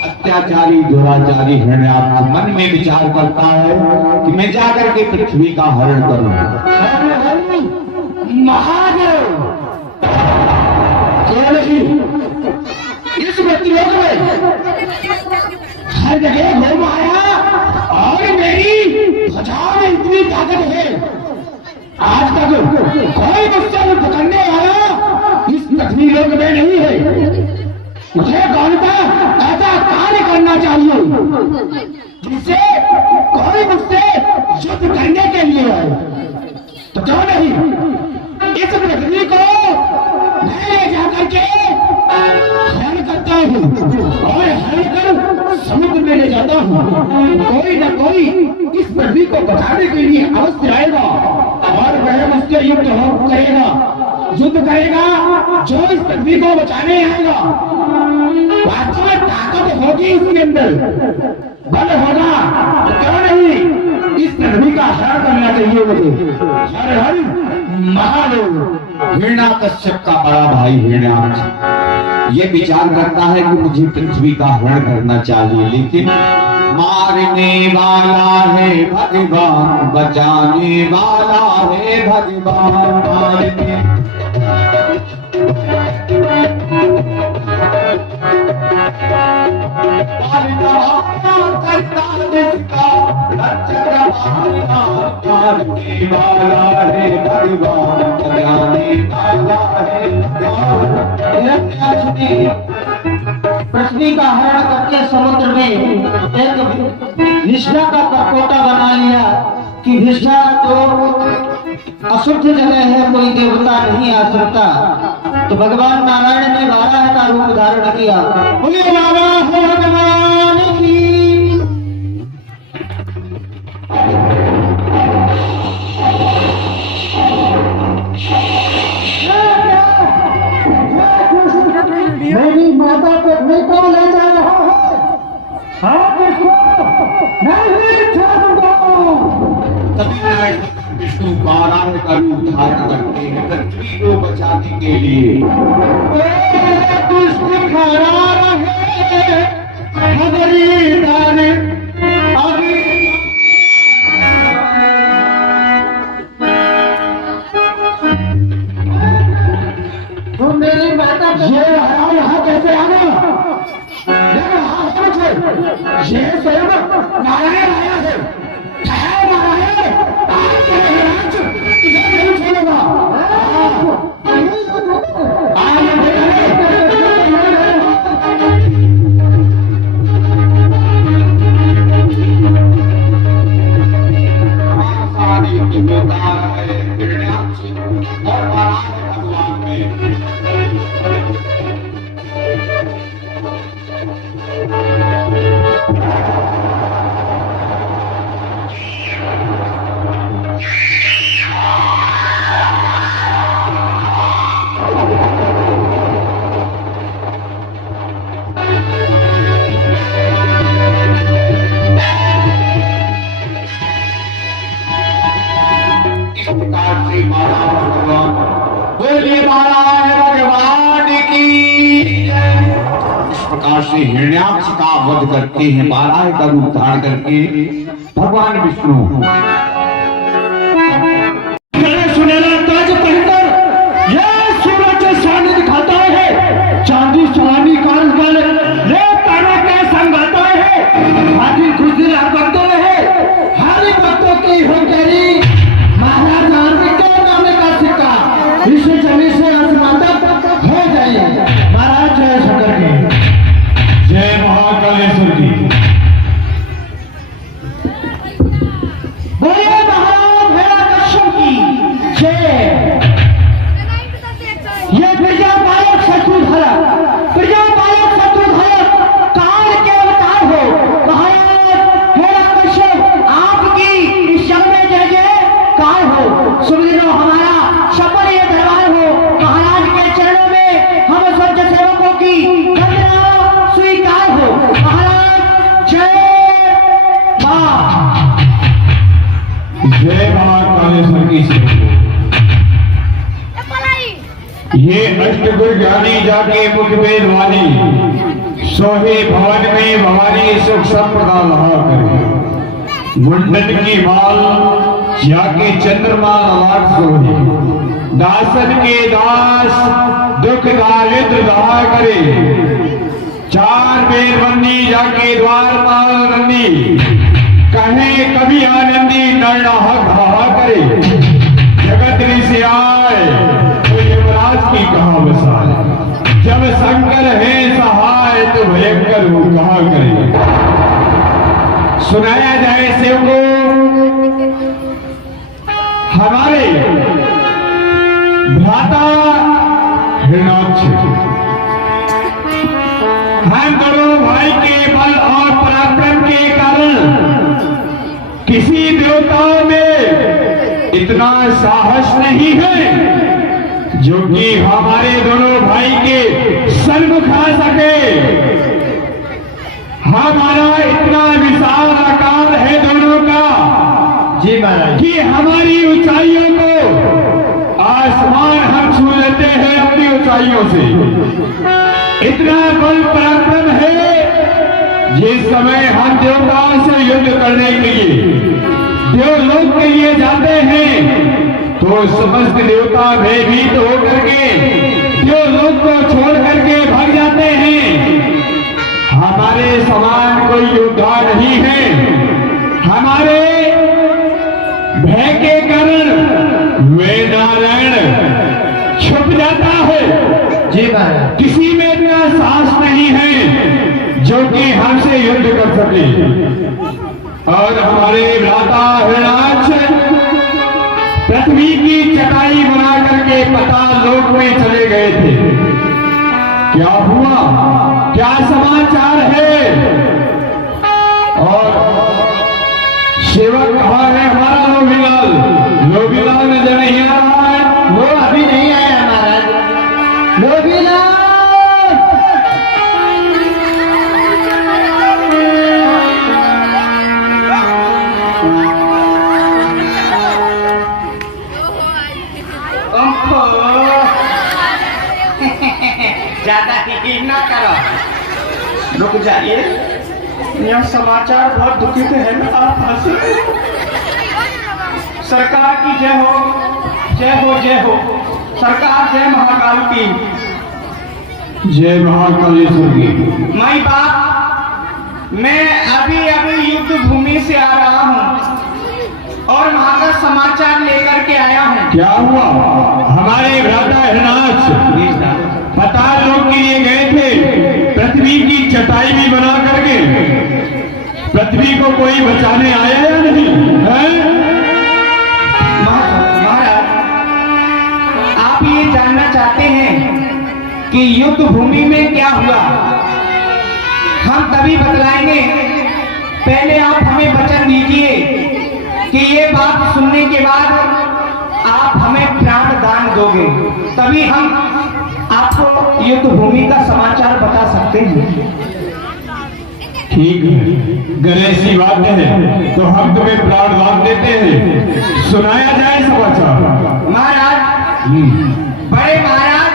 अत्याचारी दुराचारी हिरण्याक्ष मन में विचार करता है कि मैं जाकर के पृथ्वी का हरण करूं। महादेव इस मृत्युलोक में हर जगह घूम आया और मेरी ध्वजा में इतनी ताकत है, आज तक कोई मुझसे युद्ध करने वाला इस पृथ्वी लोक में नहीं है। मुझे कौन सा ऐसा कार्य करना चाहिए जिससे कोई मुझसे युद्ध करने के लिए है, तो क्यों नहीं इस पृथ्वी को मैं ले जाकर के हरण करता हूँ और हरण कर समुद्र में ले जाता हूँ। कोई न कोई इस पृथ्वी को बचाने के लिए अवश्य आएगा और वह मुझसे युद्ध करेगा जो इस पृथ्वी को बचाने आएगा। वास्तव में ताकत होगी इसके अंदर, बल होगा, तो क्यों नहीं इस पृथ्वी का हरण करना चाहिए मुझे। हर हर महादेव। हिरण्याकश्यप का बड़ा भाई हिरण्याक्ष ये विचार करता है कि मुझे पृथ्वी का हरण करना चाहिए, लेकिन मारने वाला है भगवान, बचाने वाला है भगवान। मारने करता जिसका रक्षक मारने वाला है भगवान, बचाने वाला है भगवान। पृथ्वी का हरण करके समुद्र में एक विष्णा का परकोटा बना लिया कि विष्णा तो अशुद्ध जगह है, कोई देवता नहीं आ सकता। तो भगवान नारायण ने 12 का रूप धारण किया। बोलिए बाबा भगवान की। मेरी माता पृथ्वी को ले जा रहा है, आप इसको नहीं छोड़ूंगा। विष्णु 12 का रूप धारण करते हैं पृथ्वी को बचाने के लिए। दुष्ट खड़ा रहे हमारी दाने तो मेरी माता ये यहाँ कैसे आ गया? ये स्वयं नारायण आया है। नारायण इसे नहीं छोड़ेगा। से हिरण्याक्ष का वध करते हैं 12 का रूप धारण करके भगवान विष्णु। सुनहरा ताज पहनकर यह सूरज स्वामी दिखाता है, चांदी स्वामी काल ले तारे के संग आता है। हाथी कुछ दिन भक्तों है, हर भक्तों की हो तेरी महाराज आर्थिक के नाम का सिक्का इस जमीन से स्नातक हो जाए। महाराज जय शंकर की जय महाकालेश्वर की। बोले महाराज हिरण्याक्ष की जय। ये प्रजा पालक शत्रुधरा, प्रजा पालक शत्रुधरा काल के अवतार हो। महाराज हिरण्याक्ष आपकी इस जग में जय जयकार हो। सुमिरो हमारा सफल ये दरबार हो। महाराज के चरणों में हम सच्चे सेवकों की वंदना स्वीकार हो। महाराज जय मां। जय महाकालेश्वर की जय। ये अष्टगुर ज्ञानी जाके मुख वेद वाली सोहे भवन में भवानी सुख संपदा लहा करे। मुंडन की माल जाके चंद्रमा लाट सोहे। दासन के दास दुख दारिद्र दहा करे। चार बेर बंदी जाके द्वार पाल नंदी। कहे कभी आनंदी नरनाहक हवा करे। जगत से आए तो यमराज की कहा बसाए। जब शंकर है सहाय तो भयंकर वो कहा करे। सुनाया जाए शिव को हमारे भ्राता हिरणाक्ष। हम दोनों भाई के बल और पराक्रम के कारण किसी देवताओं में इतना साहस नहीं है जो कि हमारे दोनों भाई के सन्मुख आ सके। हमारा इतना विशाल आकार है दोनों का जी महाराज कि हमारी ऊंचाइयों को आसमान हम छू लेते हैं अपनी ऊंचाइयों से। इतना बल पराक्रम है। जिस समय हम देवताओं से युद्ध करने के लिए देवलोक के लिए जाते हैं तो समस्त देवता भयभीत होकर के देवलोक को छोड़ करके भाग जाते हैं। हमारे समान कोई योद्धा नहीं है। हमारे भय के कारण वे नारायण छुप जाता है। जी महाराज किसी में इतना साहस नहीं है जो कि हमसे युद्ध कर सके। और हमारे भ्राता हिरणाक्ष पृथ्वी की चटाई बना करके पाताल लोक में चले गए थे। क्या हुआ, क्या समाचार है? और सेवक कहा है हमारा लोभीलाल। लोभीलाल नजर नहीं आ रहा है। वो अभी नहीं आया महाराज। लोभीलाल ज्यादा ही ना करो, रुक जाइए। यह समाचार बहुत दुखित है ना। आप हंसे। सरकार की जय हो, जय हो, जय हो। सरकार जय महाकाल की, जय महाकालेश्वर की। माई बाप, मैं अभी अभी युद्ध भूमि से आ रहा हूँ और वहां का समाचार लेकर के आया हूँ। क्या हुआ? हमारे भ्राता हिरणाक्ष पाताल लोक के लिए गए थे। पृथ्वी की चटाई भी बना करके पृथ्वी को कोई बचाने आया या नहीं है? महाराज, आप ये जानना चाहते हैं कि युद्ध भूमि में क्या हुआ? हम तभी बतलाएंगे। पहले आप हमें वचन दीजिए कि ये बात सुनने के बाद आप हमें प्राण दान दोगे, तभी हम आपको युद्ध भूमि का समाचार बता सकते हैं। ठीक है, अगर ऐसी बात है तो हम तुम्हें प्राण दान देते हैं। सुनाया जाए समाचार। महाराज, बड़े महाराज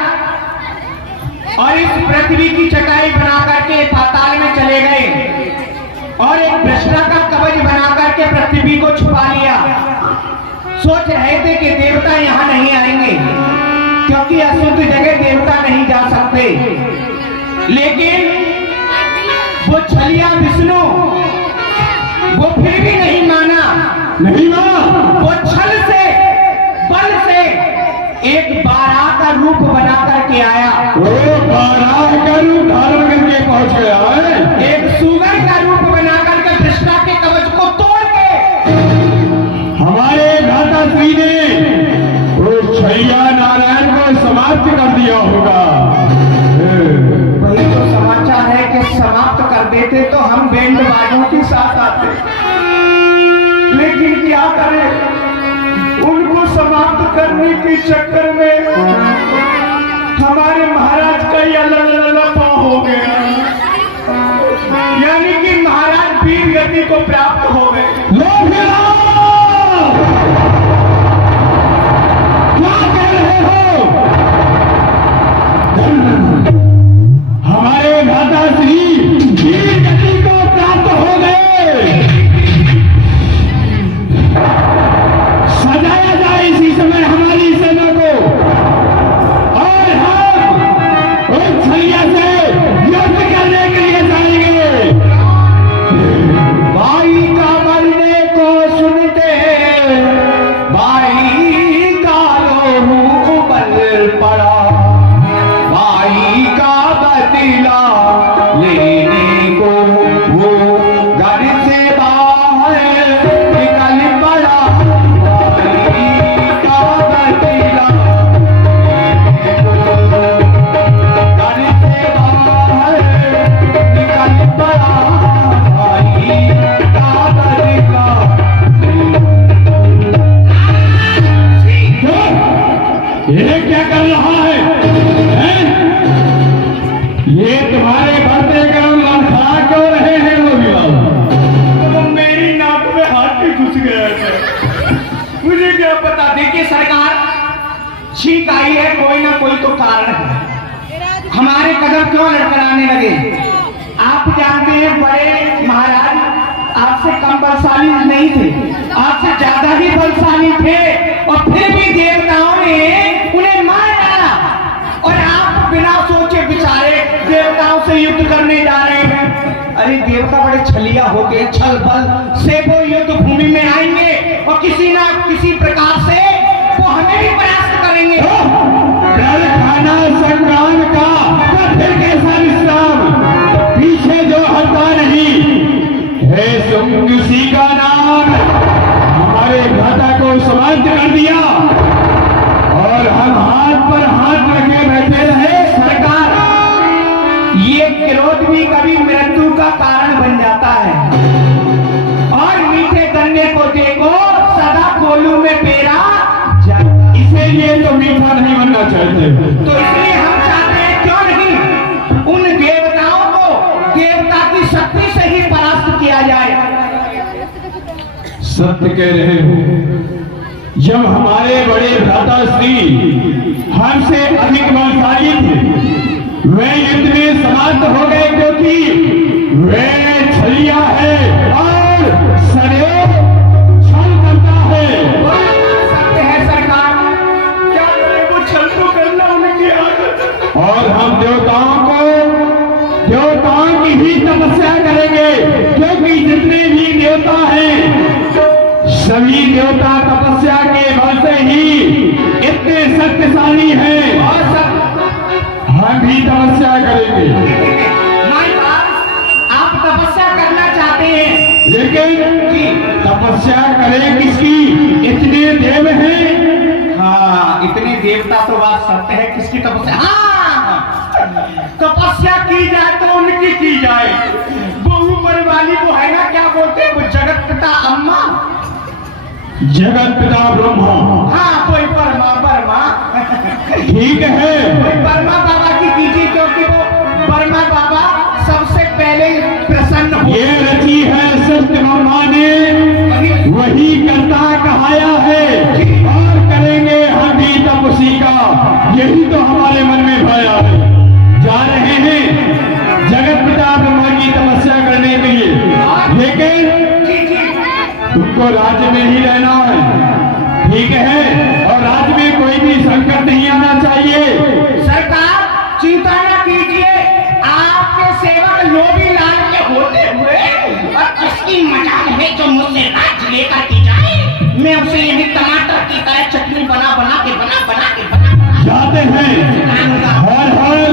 और इस पृथ्वी की चटाई बना करके पाताल में चले गए और एक भ्रष्टा का कवच बना करके पृथ्वी को छुपा लिया। सोच रहे थे कि देवता यहाँ नहीं आएंगे क्योंकि अशुद्ध जगह देवता नहीं जा सकते, लेकिन वो छलिया विष्णु वो फिर भी नहीं माना। नहीं माना। वो छल से बल से एक बारात का रूप बना करके आया। वो बारात का रूप धारण करके पहुंच गया है। एक सुगर का रूप बना करके भ्रष्टा के कवच को तोड़ के हमारे भ्राता श्री ने वो छलिया नारायण को समाप्त कर दिया होगा। वही तो समाचार है कि समाप्त कर देते तो हम बैंड बाजों के साथ आते, लेकिन क्या करें, उनको समाप्त करने के चक्कर में हमारे महाराज का यह ललपा हो गया, यानी कि महाराज वीर गति को प्राप्त हो गए। क्या कह रहे हो? हमारे भ्राता श्री रहा है, हैं? ये तुम्हारे बढ़ते क्रम लड़खड़ा क्यों रहे हैं लोग? तो मेरी नाक में हाथ भी घुस गया है। मुझे क्या पता। देखिए सरकार, छींक आई है, कोई ना कोई तो कारण है। हमारे कदम क्यों लड़खड़ाने लगे? आप जानते हैं बड़े महाराज आपसे कम बलशाली नहीं थे, आपसे ज्यादा ही बलशाली थे, और फिर भी देवताओं ने उन्हें मार डाला। और आप बिना सोचे विचारे देवताओं से युद्ध करने जा रहे हैं। अरे देवता बड़े छलिया हो गए, छल बल से वो युद्ध भूमि में आएंगे और किसी ना किसी प्रकार से वो हमें भी परास्त करेंगे। डर खाना संग्राम का तो फिर कैसा विश्राम? पीछे जो हटता नहीं है, तुम किसी का नाम हमारे भ्राता को समाप्त कर दिया और हम हाथ पर हाथ रखे बैठे रहे। सरकार, ये क्रोध भी कभी मृत्यु का कारण बन जाता है। और मीठे गन्ने को देखो सदा कोलू में पेरा जाता। इसीलिए तो मीठा नहीं बनना चाहते। तो इसलिए हम चाहते हैं क्यों नहीं उन देवताओं को देवता की शक्ति से ही परास्त किया जाए। सत्य कह रहे हो। जब हमारे बड़े भ्राता श्री हमसे अधिक बलशाली थे, वे युद्ध में समाप्त हो गए क्योंकि वे छलिया है और सदैव छल करता है। सत्य है सरकार, क्या करें, वो छल तो करना उनकी आदत। और हम देवताओं की ही तपस्या करेंगे, क्योंकि जितने भी देवता हैं सभी देवता तपस्या के बल से ही इतने शक्तिशाली हैं। और हम भी तपस्या करेंगे। आप तपस्या करना चाहते हैं, लेकिन तपस्या करें किसकी? इतने देव हैं। हाँ इतने देवता तो बात सत्य है। किसकी तपस्या? हाँ तपस्या की जाए तो उनकी की जाए। वो ऊपर वाली वो है ना, क्या बोलते हैं वो, जगत पिता अम्मा, जगत पिता ब्रह्मा। हाँ कोई परमा परमा ठीक है, कोई परमा बाबा की कीजिए, क्योंकि वो परमा बाबा सबसे पहले प्रसन्न हो। ये रची है सत्य ब्रह्मा ने, वही करता कहाया है और करेंगे हम भी तप उसी का। यही तो हमारे मन में भय है। जा रहे हैं जगत पिता ब्रह्मा की तपस्या करने के लिए, लेकिन तुमको राज्य में ही रहना है, ठीक है? और राज्य में कोई भी संकट नहीं आना चाहिए। सरकार चिंता न कीजिए, आपके सेवक लोभी लाल के होते हुए और उसकी मजाल है जो मुझसे राज्य लेकर की जाए, मैं उसे यही टमाटर की तरह चटनी बना बना के जाते हैं। हर हर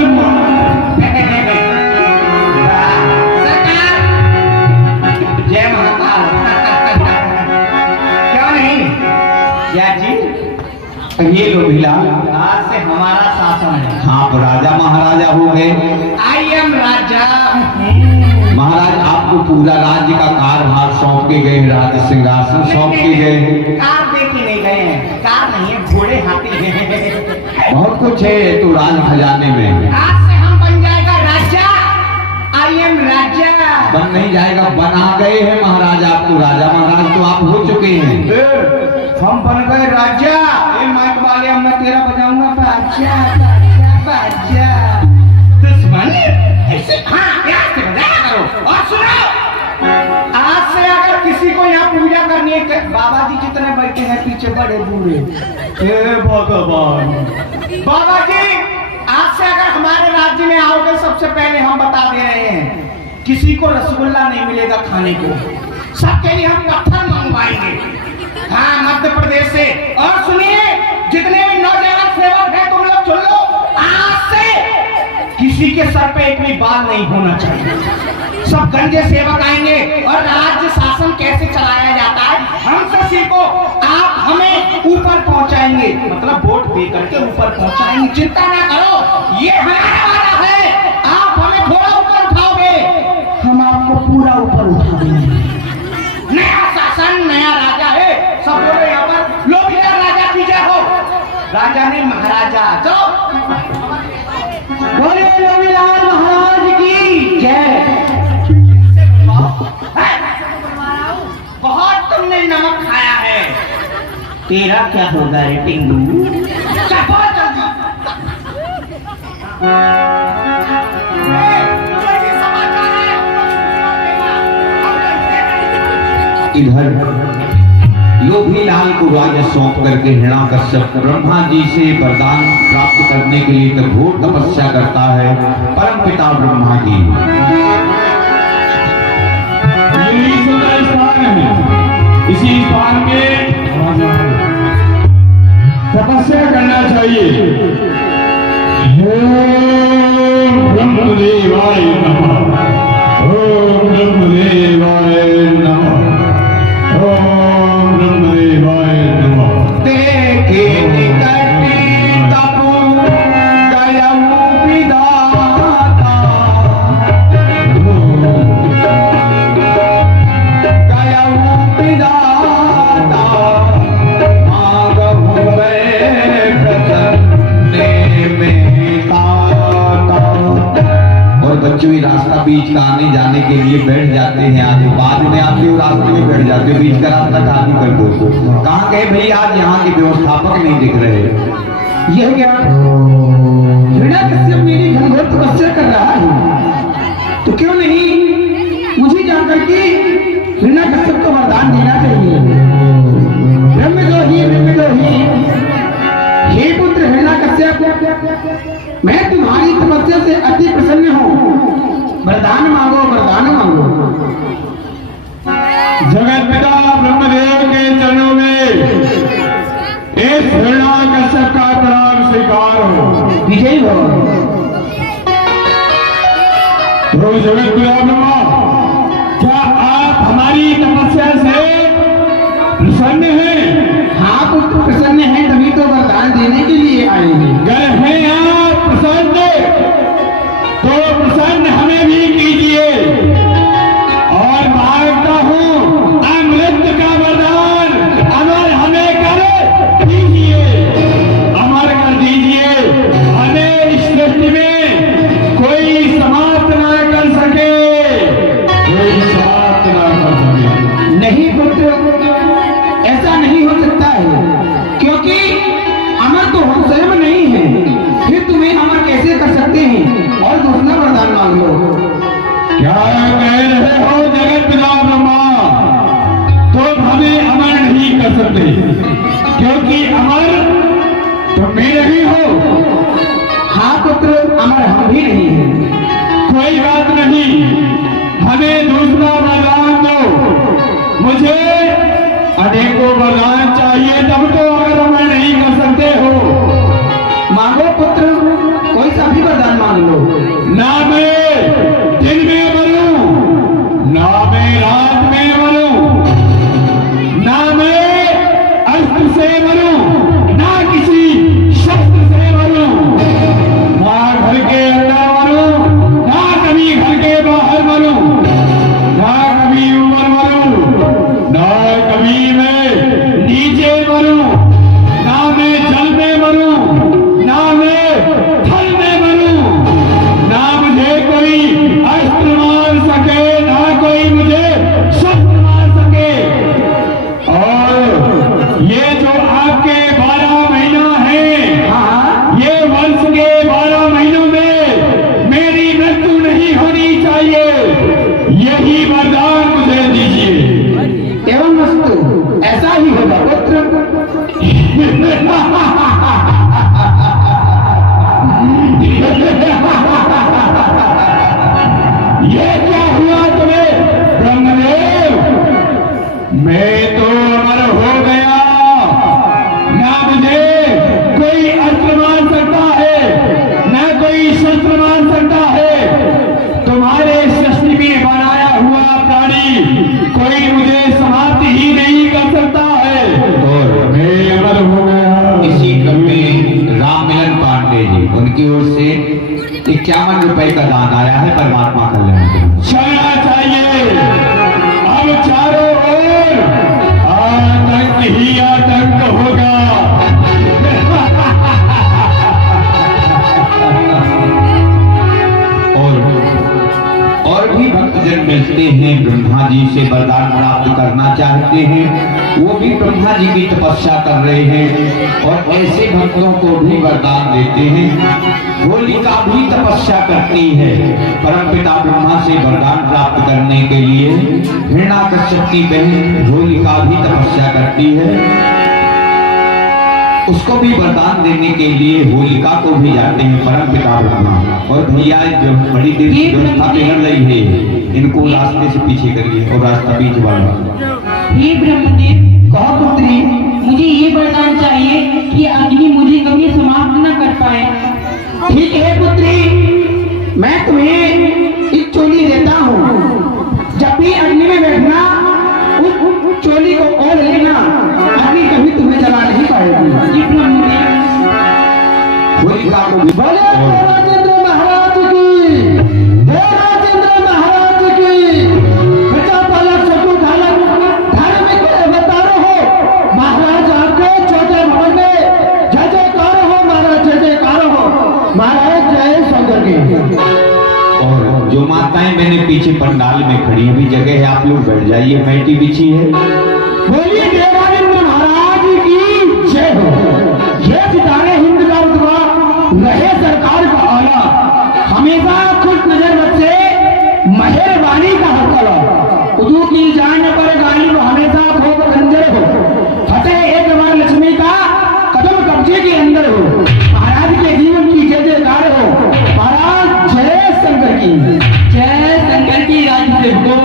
सरकार जय महाकाल। क्यों नहीं या जी? ये लो भिला, आज से हमारा शासन है। हाँ अब राजा महाराजा हो गए। आई एम राजा। महाराज आपको पूरा राज्य का कारभार सौंप के गए, राज्य सिंहासन सौंप के गए। कार देखे नहीं गए हैं, कार नहीं है, घोड़े हाथी हैं। बहुत कुछ है तो राज खजाने में। आज से हम बन जाएगा राजा। आई एम राजा। बन नहीं जाएगा, बना गए हैं महाराज। आपको राजा महाराज तो आप हो चुके हैं। हम बन गए राजा। ये माइक वाले अब मैं तेरा बजाऊंगा बाजा बाजा बाजा। दुश्मन ऐसे हाँ प्यार से बजाया करो। और सुनो, आज से अगर किसी को यहाँ पूजा करनी है, बाबा जी जितने बैठे हैं पीछे बड़े बूढ़े, हे भगवान बाबा जी, आज से अगर हमारे राज्य में आओगे, सबसे पहले हम बता दे रहे हैं किसी को रसगुल्ला नहीं मिलेगा खाने को, सबके लिए हम पत्थर मंगवाएंगे। हाँ मध्य प्रदेश से। और सुनिए जितने भी नौजवान सेवक हैं तुम लोग सुन लो, आज से किसी के सर पे एक भी बाल नहीं होना चाहिए। सब गंजे सेवक आएंगे और राज्य शासन कैसे चलाया जाता है हमसे सीखो। आप हमें ऊपर पहुंचाएंगे, मतलब वोट दे करके ऊपर पहुंचाएंगे। चिंता ना करो, ये हमारा वादा है। आप हमें थोड़ा ऊपर उठाओगे, हम आपको पूरा ऊपर उठा देंगे। नया शासन, नया राजा है। सब लोग यहाँ पर लोग राजा की जय हो। राजा ने महाराजा, चलो तेरा क्या होगा रे टिंगू? इधर लोभीलाल को राजा सौंप करके हिरण्याकश्यप ब्रह्मा जी से वरदान प्राप्त करने के लिए घोर तपस्या करता है परम पिता ब्रह्मा जी। यही सुंदर स्थान है, इसी स्थान में तपस्या करना चाहिए। ओम ब्रह्मदेवाय नमः, ओम ब्रह्मदेवाय नमः, ओम ब्रह्मदेवाय नमः। देखे निकट तब गयम विधाता, गयम विधाता, मागहु मैं प्रसन्ने में ताता। और बच्चों ये रास्ता बीच का आने जाने के लिए बैठ जाते हैं, आगे बाद में आते हो रास्ते में बैठ जाते हो, बीच का रास्ता खाली कर दो। कहाँ गए भैया? आज यहाँ के व्यवस्थापक नहीं दिख रहे। यह क्या हिरण्याकश्यप मेरी घनघोर तपस्या कर रहा है, तो क्यों नहीं मुझे जाकर के हिरण्याकश्यप को वरदान देना चाहिए। ब्रह्मद्रोही ब्रह्मद्रोही, हे पुत्र हिरण्याकश्यप, मैं तुम्हारी तपस्या से अति प्रसन्न हूँ, वरदान मांगो वरदान मांगो। जगत पिता ब्रह्मदेव के चरणों में इस हिरण्याकश्यप का प्रणाम स्वीकार हो। विजयी हो। तो जगत पिता ब्रह्मा, क्या आप हमारी तपस्या से प्रसन्न हैं? हाँ पुत्र प्रसन्न है, तभी तो वरदान देने के लिए आए हैं। अगर हैं आप प्रसन्न, तो प्रसन्न हमें भी कीजिए और मांगता हूँ अमृत का वरदान अमर हमें कर दीजिए, अमर कर दीजिए। हमें इस सृष्टि में कोई समाप्त ना कर सके, कोई समाप्त ना कर सके। नहीं पुत्र, ऐसा नहीं हो सकता है, क्योंकि अमर तो हम स्वयं नहीं है, फिर तुम्हें अमर कैसे कर सकते हैं? और दूसरा वरदान मांग लो। क्या कह रहे हो जगत पिता ब्रह्मा? तो हमें अमर नहीं कर सकते, क्योंकि अमर तुम भी नहीं हो। हाँ पुत्र, अमर हम भी नहीं है। कोई बात नहीं, हमें दूसरा वरदान दो। मुझे अनेकों वरदान चाहिए, तब तो अगर अमर नहीं कर सकते हो। मांगो पुत्र, कोई सा भी वरदान मांग लो। ना मैं दिन में मरूं, ना मैं रात में मरूं, ना मैं अस्त्र से मरूं, ना किसी शस्त्र से मरूं, ना घर के अंदर मरूं, ना कभी घर के बाहर मरूं, ना कभी ऊपर मरूं, ना कभी मैं नीचे मरूं, ना मैं जल में मरूं, ना मैं थल में मरूं, ना मुझे कोई अस्त्र मार सके, ना कोई मुझे शस्त्र मार सके। और ये जो आपके 12 महीना है, हाँ ये वर्ष के 12 महीनों में मेरी मृत्यु नहीं होनी चाहिए, यही वरदान मुझे दीजिए। एवं वस्तु ऐसा ही होगा पुत्र। ये क्या हुआ तुम्हें ब्रह्मदेव? मैं तो अमर हो गया, ना मुझे कोई अस्त्र मार सकता है, ना कोई शस्त्र मार सकता है। तुम्हारे सृष्टि में बनाया हुआ प्राणी कोई मुझे समाप्त ही नहीं कर सकता है, और मैं अमर हो गया। इसी क्रम में राम मिलन पांडे जी, उनकी ओर से 51 रुपए का दान आया है परमात्मा कल्याण के लिए। चलना चाहिए। अब चारों ओर आतंक ही आतंक होगा। और भी भक्तजन मिलते हैं ब्रह्मा ब्रह्मा जी से वरदान प्राप्त करना चाहते हैं, वो भी ब्रह्मा जी की तपस्या कर रहे हैं और ऐसे भक्तों को भी वरदान देते हैं। होलिका भी तपस्या करती है, परमपिता ब्रह्मा से वरदान प्राप्त करने के लिए हिरण्याकश्यप की बहन होलिका भी तपस्या करती है। उसको भी वरदान देने के लिए होलिका को भी जाते हैं परमपिता ब्रह्मा। और भैया जो बड़ी देर से व्यवस्था बिगड़ रही है, इनको रास्ते से पीछे करिए और रास्ता बीच वाला। हे ब्रह्मदेव, कहो पुत्री, मुझे ये वरदान चाहिए कि अग्नि मुझे कभी समाप्त न कर पाए। ठीक है पुत्री, मैं तुम्हें एक चोली देता हूँ। जब भी अग्नि में बैठना, उस चोली को ओढ़ लेना, अग्नि कभी तुम्हें जला नहीं पाएगी। जी ब्रह्मदेव। होलिका को भी बोले राजेंद्र महाराज की, हे राजेंद्र महाराज की, प्रजापालक शत्रुघ्न धार्मिक अवतार हो महाराज, आपके छोटे भवन में जय जयकार हो महाराज, जय जयकार हो महाराज, जय शंकर की। और जो माताएं मैंने पीछे पंडाल में खड़ी हैं, अभी जगह है, आप लोग बैठ जाइए, मैटी बिछी है। बोलिए देवानंद महाराज की जय हो। ये सितारे हिंद का रुतबा रहे सरकार का आला, हमेशा खुश नजर बच्चे मेहरबानी का हकला, उदू की जान पर गालिब हमेशा खूब रंजर हो, फतेह एक बार लक्ष्मी का कदम कब्जे के अंदर हो, महाराज के जीवन की जय जयकार हो महाराज, जय शंकर की। जय शंकर की राज्य को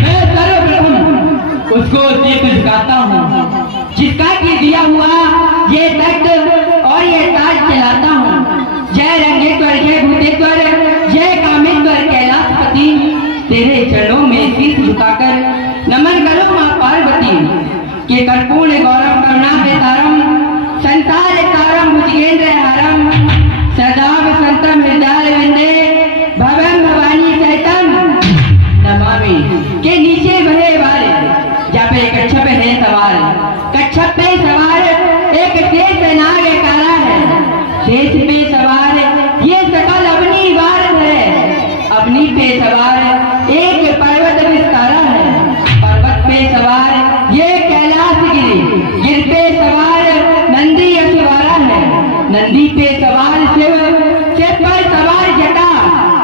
मैं सर्वप्रथम उसको सिर झुकाता हूँ, जिसका कि दिया हुआ ये तख्त और ये ताज चलाता हूँ। जय रंगेश्वर, जय भूतेश्वर, जय कामेश्वर कैलाशपति, तेरे चरणों में शीश झुकाकर नमन करो माँ पार्वती के कर्पूर्ण गौरव करुणा बेतारम संसार तारम भुजगेंद्र हारम सदाव संतम हृदय विंदे भवम भवानी चैतम नमामि के नीचे बहे वाले, जहाँ पे कच्छप है सवार, कच्छप पे सवार एक शेष नाग काला है, शेष पे सवार ये सकल अपनी वार है, अपनी पे सवार एक पर्वत विस्तारा है, पर्वत पे सवार ये कैलाश गिरी, गिर पे सवार नंदी अश्वारा है, नंदी पे सवार शिव, शिव पर सवार जटा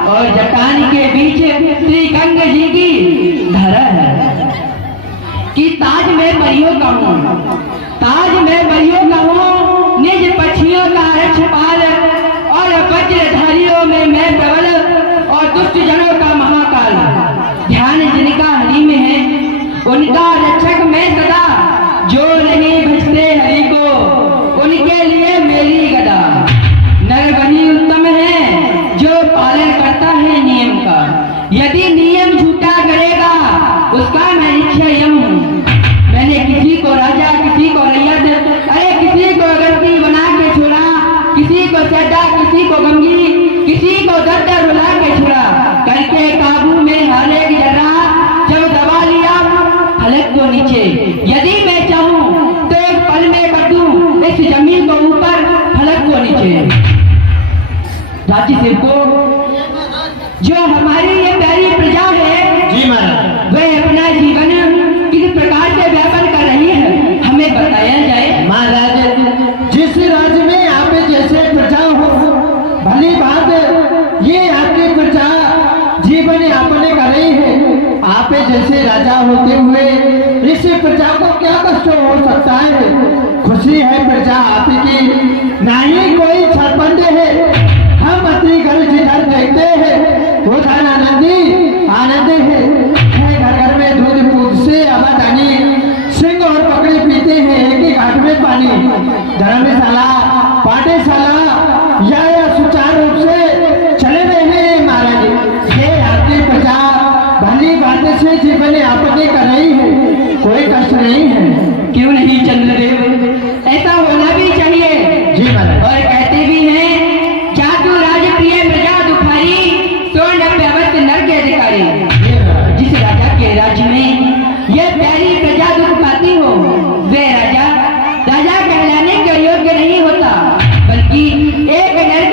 और जटान के बीच श्री गंगा जी की धरा है। कि ताज में परियों का हूँ, ताज में परियों का हूँ, निज पक्षियों का रक्षपाल, और वज्रधारियों में मैं प्रबल और दुष्ट जनों का महाकाल। ध्यान जिनका हरि में है उनका रक्षक मैं सदा, जो नहीं भजते हरि को उनके लिए मेरी गदा। नर वही उत्तम है जो पालन करता है नियम का, यदि नियम झूठा करेगा उसका मैं निश्चय यम हूँ। मैंने किसी को राजा, किसी को रैयत, अरे किसी को गलती बना के छोड़ा, किसी को चड्डा, किसी को गंगी, किसी को दर्द रुला के छोड़ा, करके काबू में हर एक जरा जब दबा लिया फलक को नीचे। यदि मैं चाहूँ तो एक पल में कर दूं इस जमीन को ऊपर, फलक को नीचे। राज्य सिर्फ को जो हमारी ये प्यारी प्रजा है जी महाराज, वह अपना जीवन किस प्रकार से व्यापन कर रही है, हमें बताया जाए। महाराज जिस राज्य में आप जैसे प्रजा हो, भली बात ये आपकी प्रजा जीवन यापन कर रही है, आप जैसे राजा होते हुए इस प्रजा को क्या कष्ट हो सकता है। खुशी है प्रजा आपकी, ना ही कोई छरपंड है, हम अपनी घर जिधर देखते हैं वो धन आनंद है, घर घर में दूध पूत से आबादानी, सिंह और पकड़े पीते हैं एक ही घाट में पानी। धर्मशाला पाठशाला या सुचारू रूप से चले रहे हैं महाराज। ये आपकी प्रजा भली बात से जीवन यापन कर रही है, कोई कष्ट नहीं है। क्यों नहीं चंद्रदेव, ऐसा होना भी चाहिए। जी महाराज। और कहते भी हैं जातु राज प्रिय प्रजा दुखारी, स्वर्ण अवश्य नर के अधिकारी। जिस राजा के राज्य में ये प्यारी प्रजा दुख पाती हो, वे राजा राजा कहलाने के योग्य नहीं होता, बल्कि एक नर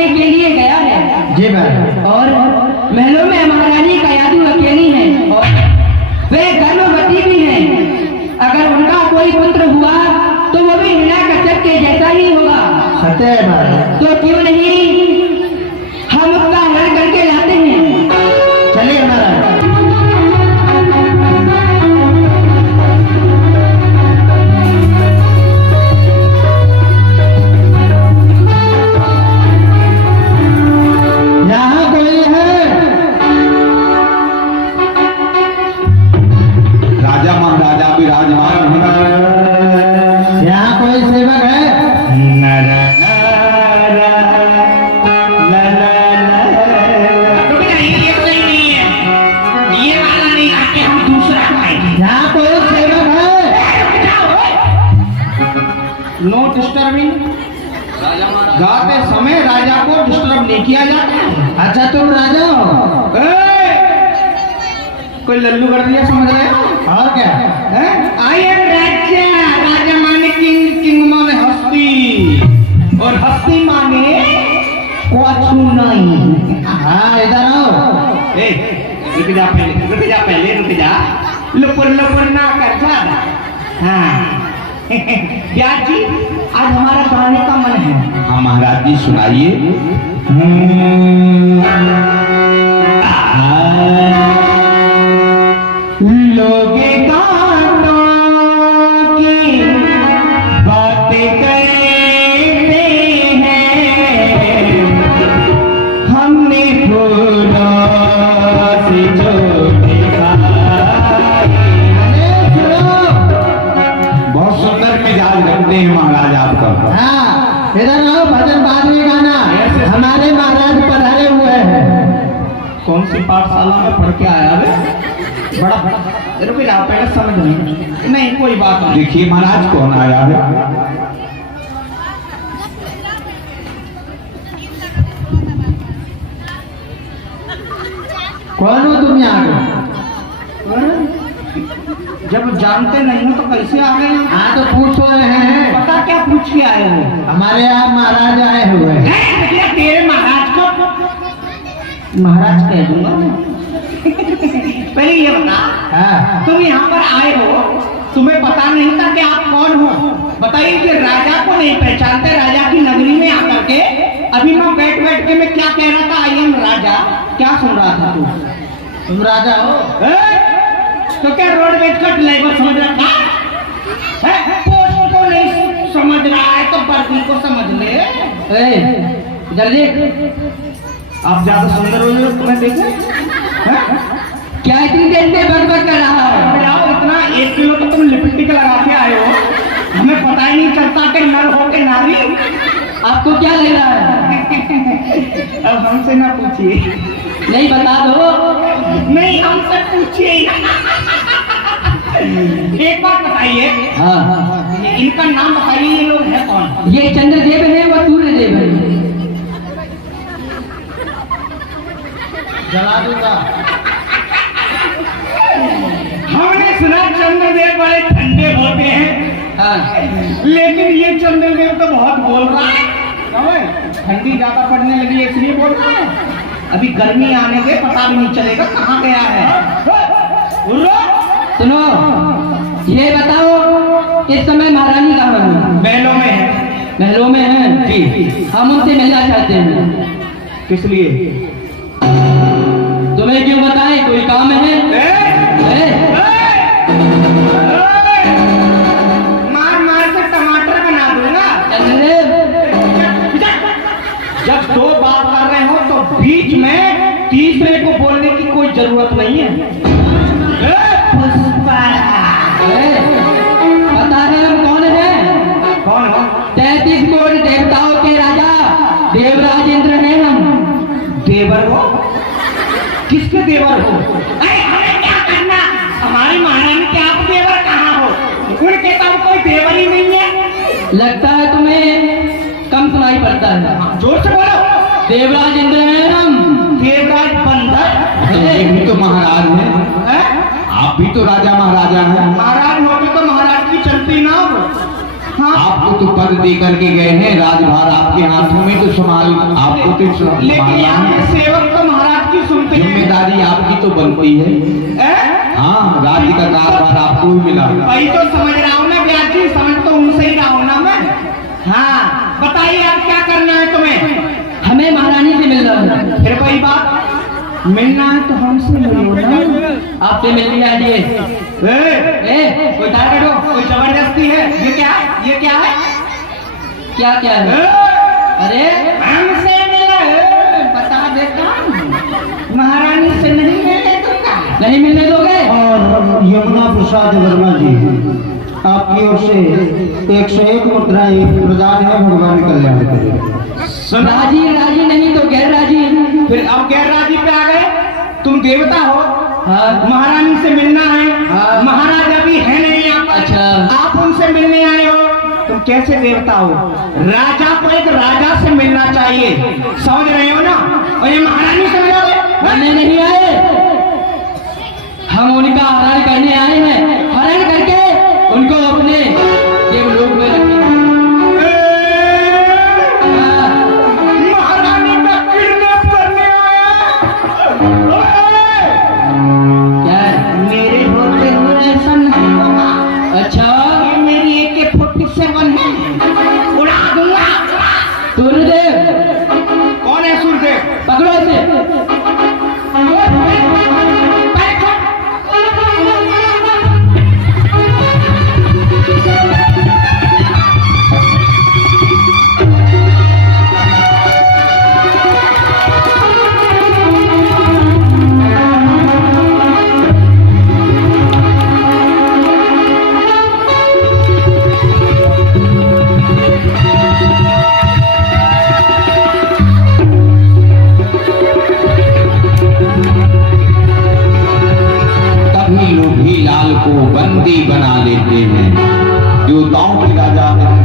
ढूंढने के लिए गया है। जी भाई। और महलों में महारानी कयाधु अकेली है और वे गर्भवती भी हैं। अगर उनका कोई पुत्र हुआ तो वो भी हिरण्याकश्यप के जैसा ही होगा। सत्य है भाई। तो क्यों नहीं हम उसका हरण करके लाते हैं। चलिए हमारा। यहाँ कोई है? राजा महाराजा विराजमान हैं। यहाँ कोई सेवक है? रुक जाइए, ये तो नहीं है, ये वाला नहीं, आके हम दूसरा खाएंगे। यहाँ कोई सेवक है? No disturbing. गाते समय राजा को डिस्टर्ब नहीं किया जाता। अच्छा तुम राजा हो? ए! कोई लल्लू कर दिया, समझ रहे हो? और क्या? आई एम राजा। राजा माने किंग, किंग माने हस्ती, और हस्ती माने कुछ नहीं। हाँ इधर आओ। ए, रुक जा पहले रुक जा। लुपुर लुपुर ना कर ज्यादा। हाँ क्या जी, आज हमारा गाने का मन है। हाँ महाराज जी सुनाइए। लोगे गानों की बातें करते हैं, हमने फूलों से जो देखा। बहुत सुंदर मिजाज रखते हैं महाराज आपका। हाँ इधर आओ, भजन बाद में गाना। हमारे महाराज पधारे हुए हैं। कौन सी पाठशाला में पढ़ के आया है? बड़ा रुक जाओ, पहले समझ नहीं, कोई बात नहीं। देखिए महाराज कौन आया है। कौन हो तुम यहाँ के? जब जानते नहीं हो तो कैसे आ गए? हाँ तो पूछ तो रहे हैं। पता क्या पूछ के आए हो? हमारे यहाँ महाराज आए हुए हैं। भैया तेरे महाराज को महाराज कह दूंगा मैं। पहले ये बता, हाँ तुम यहाँ पर आए हो, तुम्हें पता नहीं था कि आप कौन हो? बताइए कि राजा को नहीं पहचानते, राजा की नगरी में आकर के। अभी मैं बैठ बैठ के मैं क्या कह रहा था, आई एम राजा, क्या सुन रहा था तू? तुम राजा हो? तो क्या रोड बेच कर ड्राइवर समझ रहा था? पोस्ट को नहीं समझ रहा है तो बर्दी को समझ ले। जल्दी। आप ज्यादा सुंदर हो जो तुम्हें देखे। क्या इतनी देर से बकबक कर रहा है? आओ, इतना 1 किलो तो तुम लिपस्टिक लगा के आए हो, हमें पता ही नहीं चलता कि नर हो के नारी। आपको क्या लग रहा है? अब हमसे ना पूछिए। नहीं बता दो। नहीं हमसे पूछिए। एक बात बताइए, हाँ इनका नाम बताइए, ये लोग हैं कौन? ये चंद्रदेव है, वो सूर्यदेव है। जला दूंगा। हमने सुना चंद्रदेव बड़े ठंडे होते हैं, हाँ लेकिन ये चंद्रदेव तो बहुत बोल रहा है। ठंडी ज्यादा पड़ने लगी है इसलिए बोल रहा है। अभी गर्मी आने के पता भी नहीं चलेगा कहाँ गया है। सुनो, ये बताओ इस समय महारानी कहाँ है? महलों में है। महलों में है जी। हम उनसे मिलना चाहते हैं। किस लिए? तुम्हें क्यों बताएं, कोई काम है? मार मार के टमाटर बना दूंगा। जब 2 बात कर रहे हो तो बीच में तीसरे को बोलने की कोई जरूरत नहीं है। बता रहे हम कौन है? कौन हो? 33 कोटि देवताओं के राजा देवराज इंद्र हैं हम। देवर हो? किसके देवर हो? हमें क्या करना? हमारी महारानी के आप देवर कहाँ हो? उनके पास कोई देवर ही नहीं है। लगता है तुम्हें कम सुनाई पड़ता है। जोर से बोलो। देवराज इंद्र हैं हम। देवराज बंदर। ये भी तो महाराज हैं। आप भी तो राजा महाराजा हैं। महाराज होते तो महाराज की चलती ना हो। हाँ। आपको तो पद दे करके गए हैं, राजभार आपके हाथों में, तो संभाल आपको तो लेकिन संभालना यहाँ है। के सेवक तो महाराज की सुनते हैं। जिम्मेदारी आपकी तो बनती है। हैं? हाँ, राज्य का कारभार आपको ही मिला। वही तो समझ रहा हूँ ना ब्याज जी, समझ तो उनसे ही रहा हूँ ना मैं। हाँ बताइए अब क्या करना है तुम्हें? हमें महारानी से मिलना है। फिर कोई बात, मिलना है तो हमसे मिलो ना। आपसे मिलने आइए। कोई टारगेट हो, कोई जबरदस्ती है? ये क्या है? ये क्या है? क्या क्या है? अरे हमसे मिलो, बता देता महारानी से नहीं मिले दूंगा। नहीं मिलने दोगे? और यमुना प्रसाद वर्मा जी, आपकी ओर से 101 मुद्राएं प्रदान है, भगवान कल्याण करें। राजी राजी नहीं तो गैर राजी। फिर अब गैर राजी पे आ गए? तुम देवता हो, हाँ। महारानी से मिलना है, हाँ। महाराज अभी है नहीं यहाँ पर। अच्छा। आप उनसे मिलने आए हो, तुम कैसे देवता हो? राजा को एक राजा से मिलना चाहिए, समझ रहे हो ना? और ये महारानी से मिलोगे? हमें नहीं आए, हम उनका हरण करने आए हैं। हरण करके उनको अपने देवलोक में रखेंगे। हाँ। महारानी का किडनैप करने आया। क्या है? मेरे होते हुए ऐसा नहीं होगा। अच्छा, ये मेरी AK-47 है, उड़ा दूंगा। सूर्यदेव कौन है सूर्यदेव? पकड़ो इसे। कभी लोभी लाल को बंदी बना लेते हैं, देवताओं के राजा है।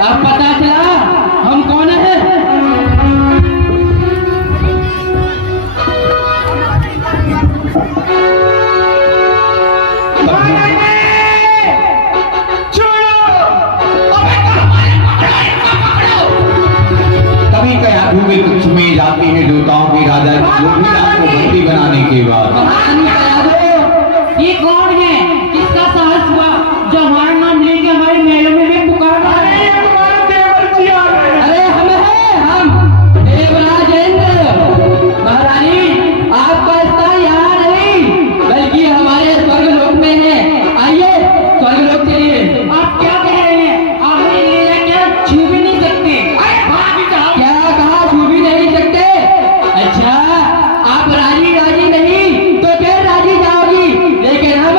अब पता चला हम कौन हैं? कभी कया धूमे कुछ में जाते हैं देवताओं के राजा, लोभी लाल को बंदी बनाने के बाद। महारानी बता दो, ये कौन है? किसका साहस हुआ जो हमारा नाम लेके हमारे महलों में भी पुकार रहा है? अरे हम हैं, हम देवराजेंद्र। महारानी आपका स्थान यहाँ नहीं बल्कि हमारे स्वर्गलोक में है। आइए स्वर्गलोक चलिए। आप क्या कह रहे हैं? आप मेरी लीला क्या छू भी नहीं सकते? अरे भाग जाओ। क्या कहा? छू भी नहीं सकते? अच्छा, आप राजी राजी नहीं तो फिर राजी जाओगी, लेकिन हम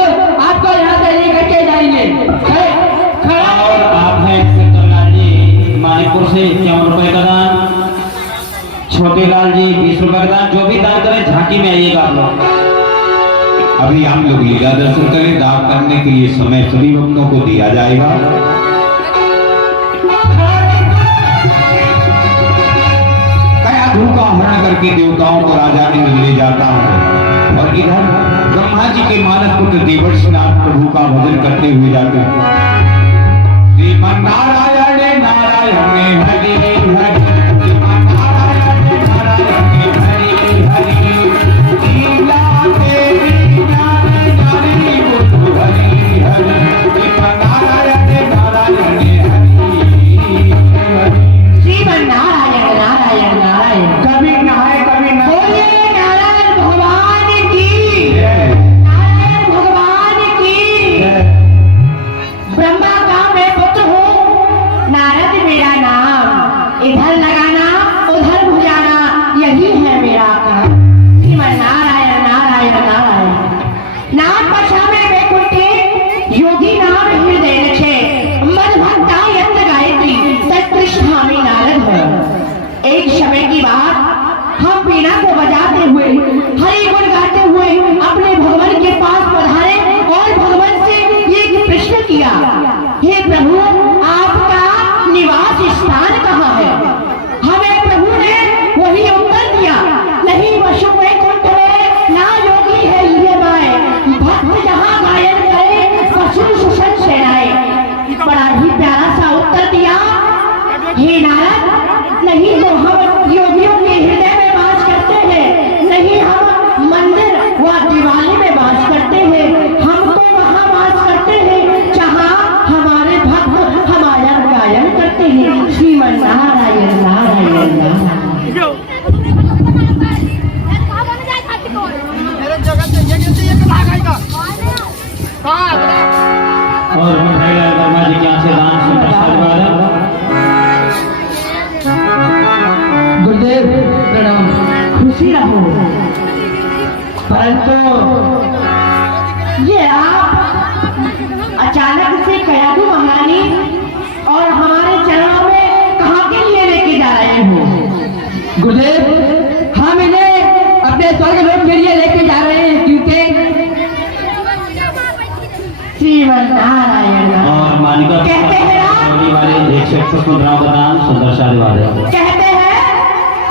आपको यहाँ से लेकर के जाएंगे। और आप हैं शंकरलाल जी मानिकपुर से 51 रुपए का दान, छोटे लाल जी 20 रुपए का दान। जो भी दान करें झांकी में आइएगा आप लोग। अभी हम लोग लीला दर्शन करें, दान करने के लिए समय सभी भक्तों को दिया जाएगा। कयाधु का हरण करके देवताओं को राजा इंद्र ले जाता है, और इधर ब्रह्मा जी के मानस पुत्र देवर्षिनाथ प्रभु का भजन करते हुए जाते हैं। श्रीमन नारायण नारायण हरि हरि, श्रीमन नारायण नारायण हरि हरि, लीला तेरी ज्ञान जानी बुद्धि हरि हरि, श्रीमन नारायण नारायण हरि हरि। श्रीमन नारायण नारायण नारायण। कभी नहाए कभी न बोलिए नारायण भगवान की, नारायण भगवान की। ब्रह्मा का मैं पुत्र हूँ, नारद मेरा नाम। इधर लगाना उधर भुजाना, यही है मेरा काम। श्रीमन नारायण नारायण नारायण। नाम पछा में वैकुंठे, योगी नाम हृदय रखे, मद भक्ता यंत्र गायत्री और मिठाईलाल वर्मा जी के यहाँ से दान से प्रसाद गुरुदेव प्रणाम। खुशी रहो, परंतु ये आप अचानक से कयाधु महारानी और हमारे चरणों में कहाँ के लिए लेके जा रहे हो? गुरुदेव हम इन्हें अपने स्वर्ग लोक के लिए लेके जा रहे हैं, क्योंकि श्रीमन नारायण और मालिका कहते हैं वाले एक से पुष्पराव का दान सुंदर शादी कहते हैं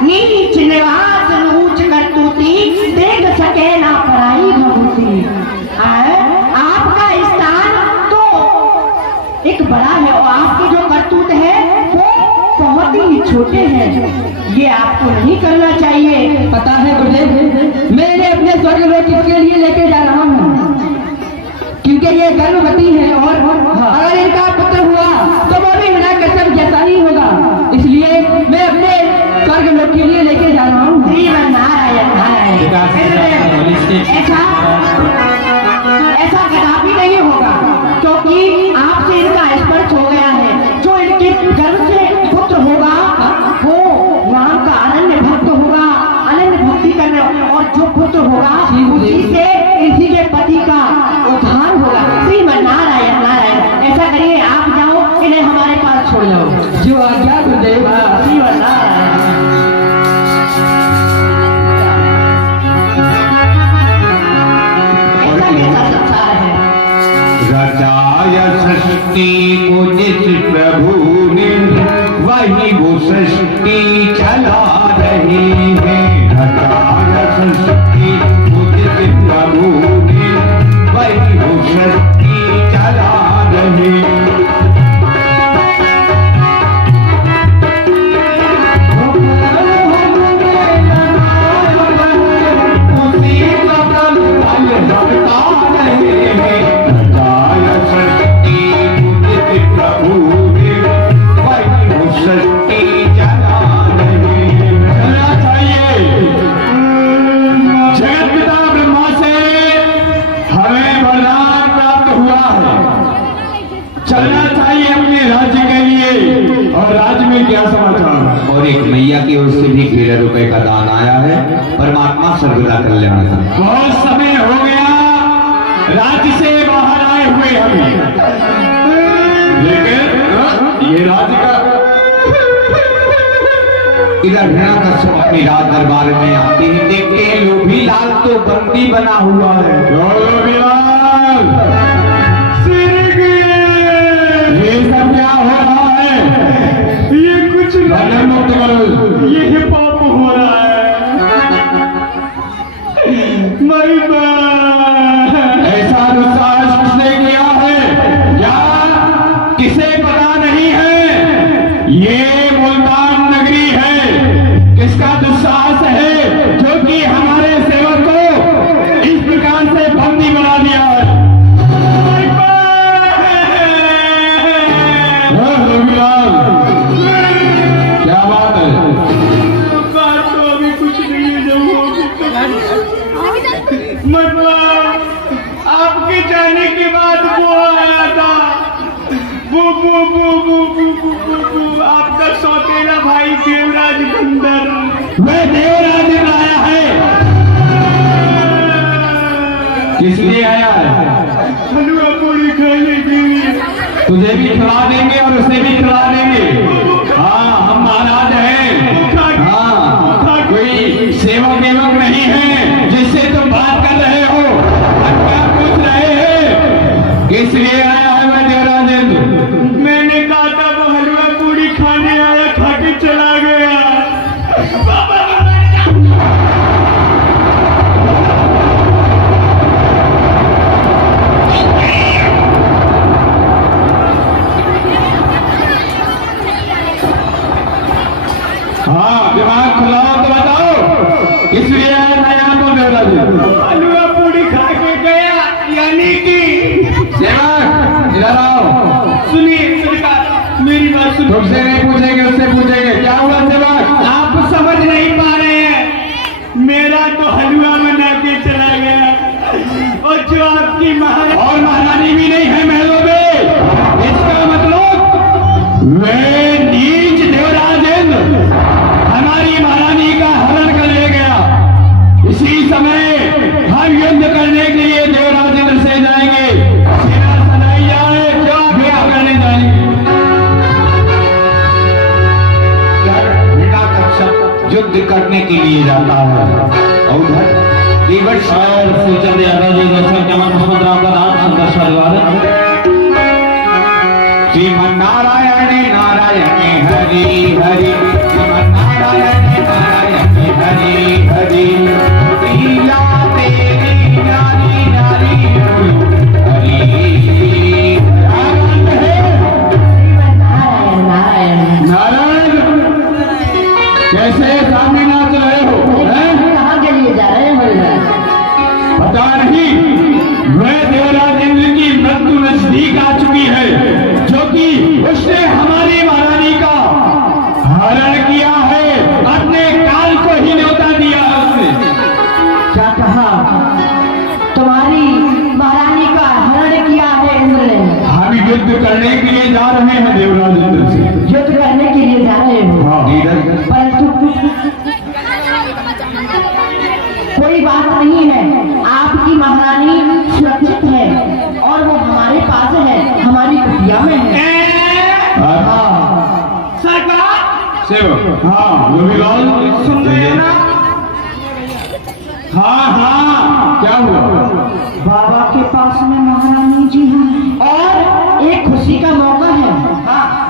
नीच निवास ऊंच करतूती देख सके ना पराई भभूति। आपका स्थान तो एक बड़ा है और आपके जो करतूत है वो बहुत ही छोटे हैं, ये आपको नहीं करना चाहिए। पता है गुरुदेव, मैं इन्हें अपने स्वर्ग लोक इसके लिए लेके जा रहा हूँ क्योंकि ये गर्भवती है और अगर इनका पुत्र हुआ तो वो भी हिरण्यकश्यप जैसा ही होगा, इसलिए मैं अपने स्वर्ग लोक के लिए लेके जा रहा हूँ। श्रीमन नारायण नारायण। ऐसा कदापि नहीं होगा, क्योंकि आपसे इनका स्पर्श हो गया है। जो इनके गर्भ से पुत्र होगा वो राम का अनन्य भक्त होगा, अनन्य भक्ति करने, और जो पुत्र होगा उसी से इसी के पति का उद्धार होगा। श्रीमन नारायण नारायण। ऐसा करिए, आप जाओ, इन्हें हमारे पास छोड़ जाओ। जो आज्ञा गुरुदेव। श्रीमन नारायण। रचाय सृष्टि को जिस प्रभु ने वही वो सृष्टि चला रही है। रचाय सृष्टि को जिस प्रभु ने वही वो सृष्टि चला रही है। चलना चाहिए अपने राज्य के लिए। और राज्य में क्या समाचार? और एक मैया की ओर से भी 13 रुपए का दान आया है। परमात्मा सर्वदा कल्याण करे। बहुत समय हो गया राज्य से बाहर आए हुए हमें, लेकिन ये राज्य का इधर हिरण्यकश्यप अपनी राज दरबार में आते ही देखते हैं लोभी लाल तो बंदी बना हुआ है। ये सब क्या हो रहा है? ये कुछ मुक्त करो, ये पाप हो रहा है। ऐसा दुस्साहस किसने किया है? क्या किसे पता नहीं है? ये मुल्तान नगरी है। किसका दुस्साहस है जो कि हमारे सेवक को इस प्रकार से बंदी बना दिया है? क्या बात है? बात तो अभी कुछ नहीं है, जब होगी मतलब आपके जाने के बाद वो आया था, वो आपका सौतेला भाई देवराज बंदर। वह देवराज आया है। किस लिए आया है? हलवा पूरी खाने के लिए। तुझे भी खिला देंगे और उसे भी खिला देंगे। हाँ, हम महाराज हैं। हाँ, कोई सेवक वेवक नहीं है जिससे तुम बात कर रहे हो। क्या पूछ रहे हैं? किस लिए आया है मैं देवराजेंद्र? मैंने कहा था वो हलवा पूरी खाने आया, खा के चला गया। हाँ, दिमाग खुलाओ तो बताओ किस लिए आया मैं यहाँ पर देवराज? हलवा पूरी खा के गया, यानी कि सेवक इधर आओ। सुनिए मेरी बात सुनिए। तुमसे नहीं पूछेंगे, उससे पूछेंगे। क्या हुआ सेवक? आप समझ नहीं पा रहे हैं। मेरा तो हलवा बना के चला गया और जो आपकी महारानी भी नहीं है महलों में, वे नीच देवराजेंद्र हमारी महारानी का हरण कर ले गया। इसी समय हम युद्ध करने के लिए देवराजेंद्र से जाएंगे। सेना सजाई जाए, जो भी करने जाएंगे। युद्ध करने के लिए जाता है और उधर और सूचन यादव जी दर्शक जवान पुष्पराव का नाम संघर्ष परिवार श्रीमन्नारायण नारायण हरि हरि श्रीमन्नारायण नारायण हरि हरि प्रिया तेरी नारी नारी हरि आनंद है नारायण कैसे सामने नाच रहे हो हैं? कहाँ के लिए जा रहे हैं? पता नहीं, वह देवराजेंद्र की मृत्यु नजदीक आ चुकी है, जो कि उसने हमारी महारानी का हरण किया है। अपने काल को ही न्योता दिया है उसने। क्या कहा? तुम्हारी महारानी का हरण किया है इंद्र ने। हम युद्ध करने के लिए जा रहे हैं देवराजेंद्र से। युद्ध करने के लिए जा रहे हो, हाँ परंतु कोई बात नहीं है। आपकी महारानी सुरक्षित है और वो हमारे पास है, हमारी कुटिया में है। हाँ रविलाल सुन रहे हैं ना? हाँ हाँ क्या हुआ? बाबा के पास में महारानी जी हैं और एक खुशी का मौका है।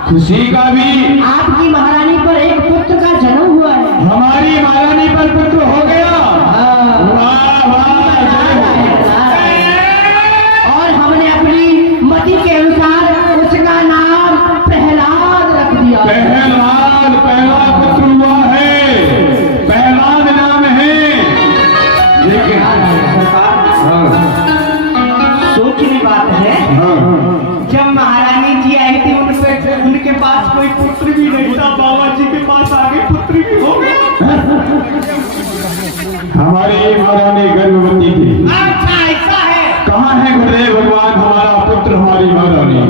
खुशी का भी। आपकी महारानी पर एक पुत्र का जन्म हुआ है। हमारी महारानी पर पुत्र हो गया। वाह वाह जय हो। और हमने अपनी मति के अनुसार उसका नाम प्रहलाद रख दिया। पहलवान पहला पुत्र हुआ है, पहलवान नाम है। लेकिन सोचने बात है, जब महारानी जी आई थी उनके पास कोई पुत्र भी नहीं था। बाबा जी के पास आगे पुत्र भी हो गए। हमारी महारानी गर्भवती थी। अच्छा ऐसा है। कहाँ है गुरुदेव भगवान हमारा पुत्र, हमारी महारानी?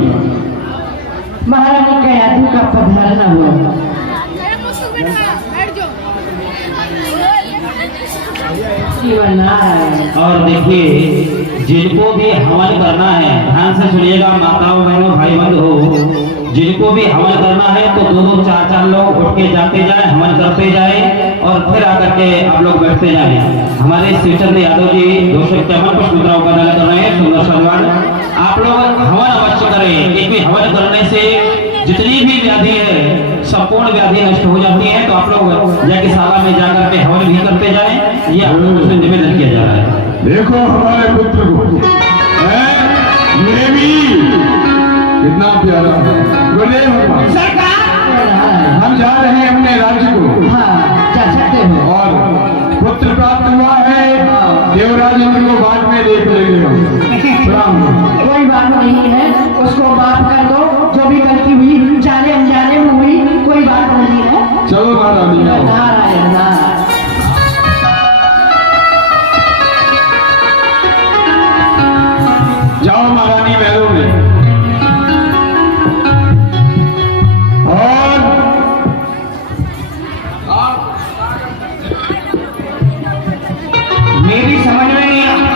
महारानी का यादू का पधारना हुआ। और देखिए, जिनको भी हवन करना है, ध्यान से सुनिएगा माताओं बहनों भाई बंद हो, जिनको भी हवन करना है तो 2-2 4-4 लोग उठ के जाते जाए, हवन करते जाए और फिर आकर के आप लोग बैठते जाए। हमारे शिवचंद यादव जी 251 पुष्पराव का दान कर रहे हैं, सुंदर सलमान। आप लोग हवन अवश्य करें, क्योंकि हवन करने से जितनी भी व्याधि है संपूर्ण व्याधि नष्ट हो जाती है। तो आप लोग यज्ञशाला में जाकर के हवन भी करते जाएं, ये आप लोगों से निवेदन किया जा रहा है। देखो हमारे पुत्र को, ये भी कितना प्यारा है। गुरुदेव भगवान हम जा रहे हैं अपने राज्य को। हाँ, जा सकते हो। और पुत्र प्राप्त हुआ है, देवराजेंद्र को बाद में देख लेंगे हम। प्रणाम। कोई बात नहीं है, उसको माफ कर दो। जो भी गलती हुई जाने अनजाने में हुई, कोई बात नहीं है। चलो महारानी आओ। नारायण नारायण। जाओ महारानी महलों में। और मेरी समझ में नहीं आता।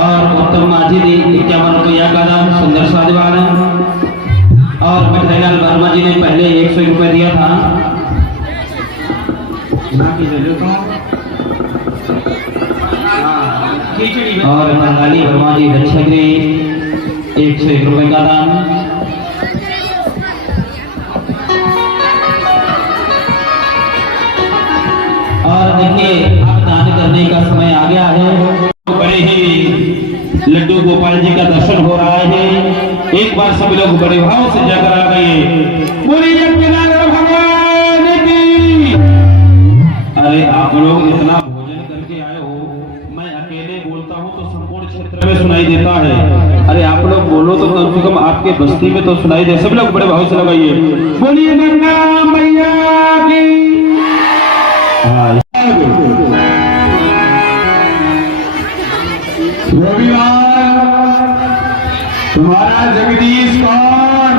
और उत्तम माझी जी 51 रुपया का दाम, सुंदर साधवान। और मटरेलाल वर्मा जी ने पहले 100 रुपये दिया था। और बंगाली वर्मा जी दक्षिणी 101 रुपये का दाम। और देखिए, अब दान करने का समय आ गया है। बड़े ही लड्डू गोपाल जी का दर्शन हो रहा है। एक बार सभी लोग बड़े भाव से जाकर आ गए। बोलिए जगन्नाथ भगवान की। अरे आप लोग इतना भोजन करके आए हो, मैं अकेले बोलता हूँ तो संपूर्ण क्षेत्र में सुनाई देता है। अरे आप लोग बोलो तो कम से कम आपके बस्ती में तो सुनाई दे। सब लोग बड़े भाव से लगाइए, बोलिए गंगा मैया की। रविलाल तुम्हारा जगदीश कौन?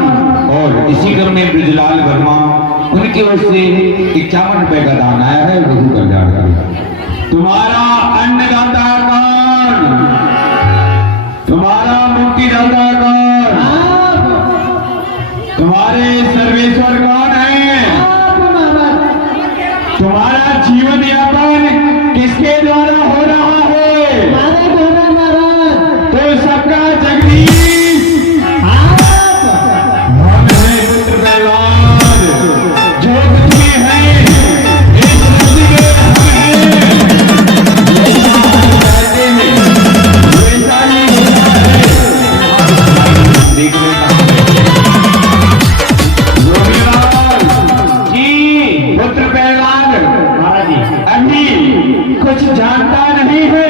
और और इसी क्रम में ब्रजलाल वर्मा उनकी ओर से 51 रुपए का दान आया है। रघु कल्याण का। तुम्हारा अन्नदाता कौन? तुम्हारा मुक्तिदाता कौन? तुम्हारे सर्वेश्वर कौन है? तुम्हारा जीवन यापन किसके द्वारा हो रहा है? तो सबका जगदीश हम हैं पुत्र प्रहलाद, जो कुछ भी है इस सृष्टि के हम हैं। जैसा हम चाहते हैं वैसा ही होता है। देखने का पुत्र प्रहलाद अभी कुछ जानता नहीं है,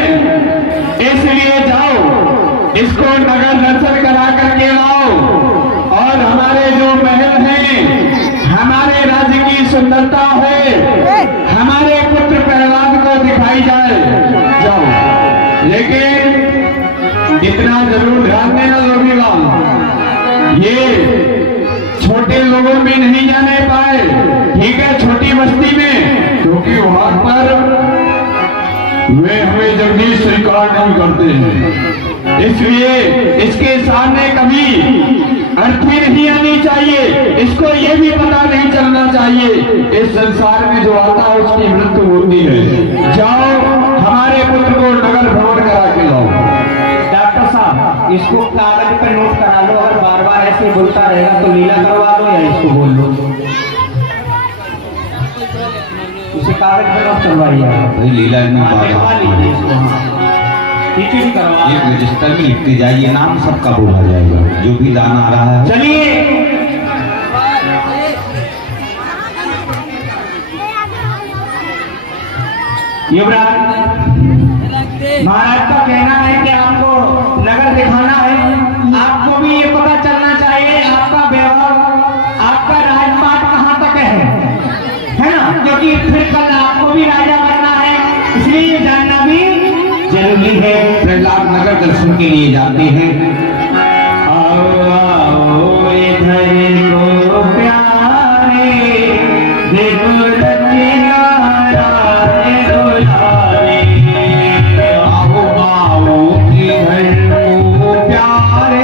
इसलिए जाओ इसको नगर दर्शन करा करके लाओ और हमारे जो महल हैं, हमारे राज्य की सुंदरता है, हमारे पुत्र प्रहलाद को दिखाई जाए। जाओ, लेकिन इतना जरूर ध्यान देना लोगीलाल, ये छोटे लोगों में नहीं जाने पाए, ठीक है, छोटी बस्ती में, क्योंकि वहां पर वे हमें जगदीश स्वीकार नहीं करते हैं। इसलिए इसके सामने कभी अर्थी नहीं आनी चाहिए, इसको ये भी पता नहीं चलना चाहिए इस संसार में जो आता है उसकी मृत्यु होती है। जाओ हमारे पुत्र को नगर भ्रमण करा के लाओ। डॉक्टर साहब, इसको कागज पे नोट करा लो, अगर बार बार ऐसे बोलता रहेगा तो लीला करवा लो या इसको बोल लो। इसे कागज पे नोट करवाइए। लीला में लिखवा लीजिए इसको। ठीक है, करवा एक रजिस्टर में लिखते जाइए, नाम सबका बोला जाएगा जो भी दान आ रहा है। चलिए युवराज, महाराज का कहना है कि आपको नगर दिखाना है, आपको भी ये पता चलना चाहिए आपका व्यवहार, आपका राजपाट कहाँ तक है ना, क्योंकि फिर कल आपको भी राजा बनना है, इसलिए ये जानना भी जरूरी है। प्रहलाद नगर दर्शन के लिए जाते हैं। आओ आओ इधर को प्यारे, देखो रचना राधे दुलारे। आओ आओ इधर को प्यारे,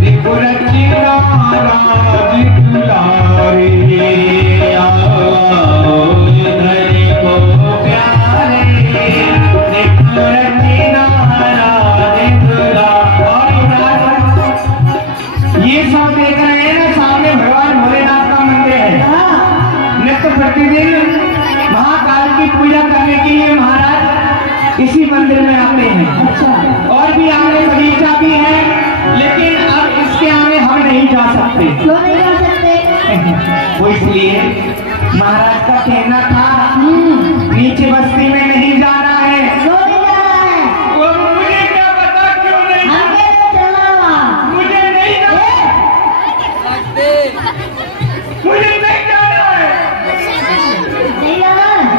देखो रचना राज दुलारे। आओ आओ इधर को प्यारे, देखो रचना राधे दुलारे। ये सब देख रहे हैं ना, सामने भगवान भोलेनाथ का मंदिर है। नित्य प्रतिदिन महाकाल की पूजा करने के लिए महाराज इसी मंदिर में आते हैं। अच्छा, और भी आगे बगीचा भी है, लेकिन अब इसके आगे हम नहीं जा सकते। क्यों नहीं जा सकते? वो इसलिए महाराज का कहना था नीचे बस्ती में नहीं जाना है। क्यों नहीं जाना है? वो मुझे क्या पता क्यों नहीं, हमके तो चलना वहाँ। मुझे नहीं जाना, मुझे नहीं जाना है। नहीं जाना है?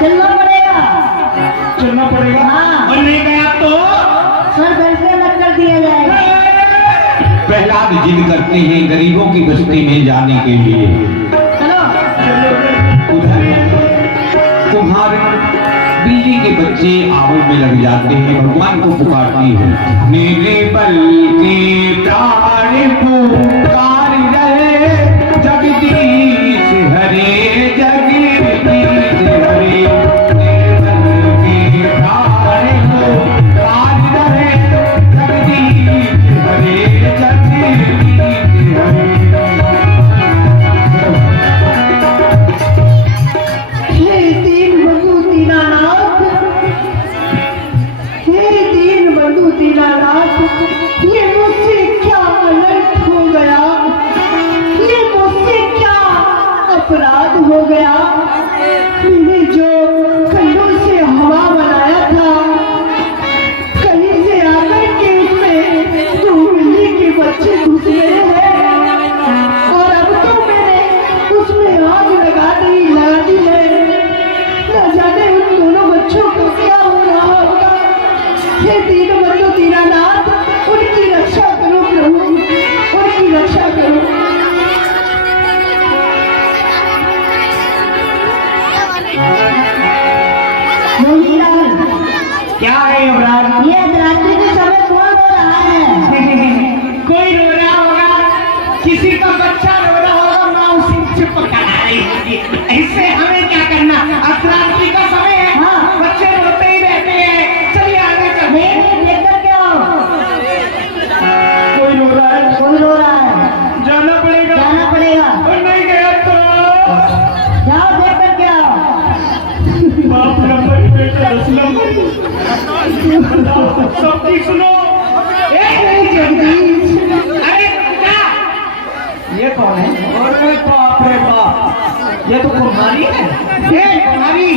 चलना पड़ेगा। चलना पड़ेगा। हाँ। और नहीं गया तो सर दर्शन मत कर दिया जाएगा। प्रहलाद जिद करते हैं गरीबों की बस्ती में जाने के लिए। चलो। उधर तुम्हारे बिल्ली के बच्चे आवल में लग जाते हैं, भगवान को पुकारती है। मेरे बल के प्राण पुकार रहे जगदीश हरे, जगदीश हरे। मेरे बल के प्राण पुकार रहे जगदीश हरे, जगदीश हरे। हे दीनबंधु दीनानाथ, हे दीनबंधु दीनानाथ, ये मुझसे क्या अनर्थ हो गया, ये मुझसे क्या अपराध हो गया। मैंने जो कंडों से हवा बनाया था, कहीं से आकर के उसमें दो बिल्ली के बच्चे घुस गए हैं, और अब तो मैंने उसमें आग लगा दी है। न जाने उन दोनों बच्चों को क्या हो रहा होगा। हे दीनबंधु दीनानाथ, उनकी रक्षा करो प्रभु, उनकी रक्षा करो। क्या है युवराज? ये रात्रि के समय कौन रो रहा है? कोई रो रहा होगा, किसी का बच्चा रो रहा होगा, माँ उसी चुप करा रही होगी। ऐसे हमें क्या करना? अर्धरात्रि का समय है, हाँ। बच्चे रोते ही रहते हैं। चलिए आगे चलते हैं। देखकर क्या हो? कोई रो रहा है, कोई रो रहा है, जाना पड़ेगा। जाना पड़ेगा। और नहीं गया तो जाओ देखकर क्या हो? बाप नंबर बेटा असलम सबकी सुनो। जगदीश, अरे क्या? ये कौन है? अरे बाप रे बाप, ये तो कुमारी है। ये कुमारी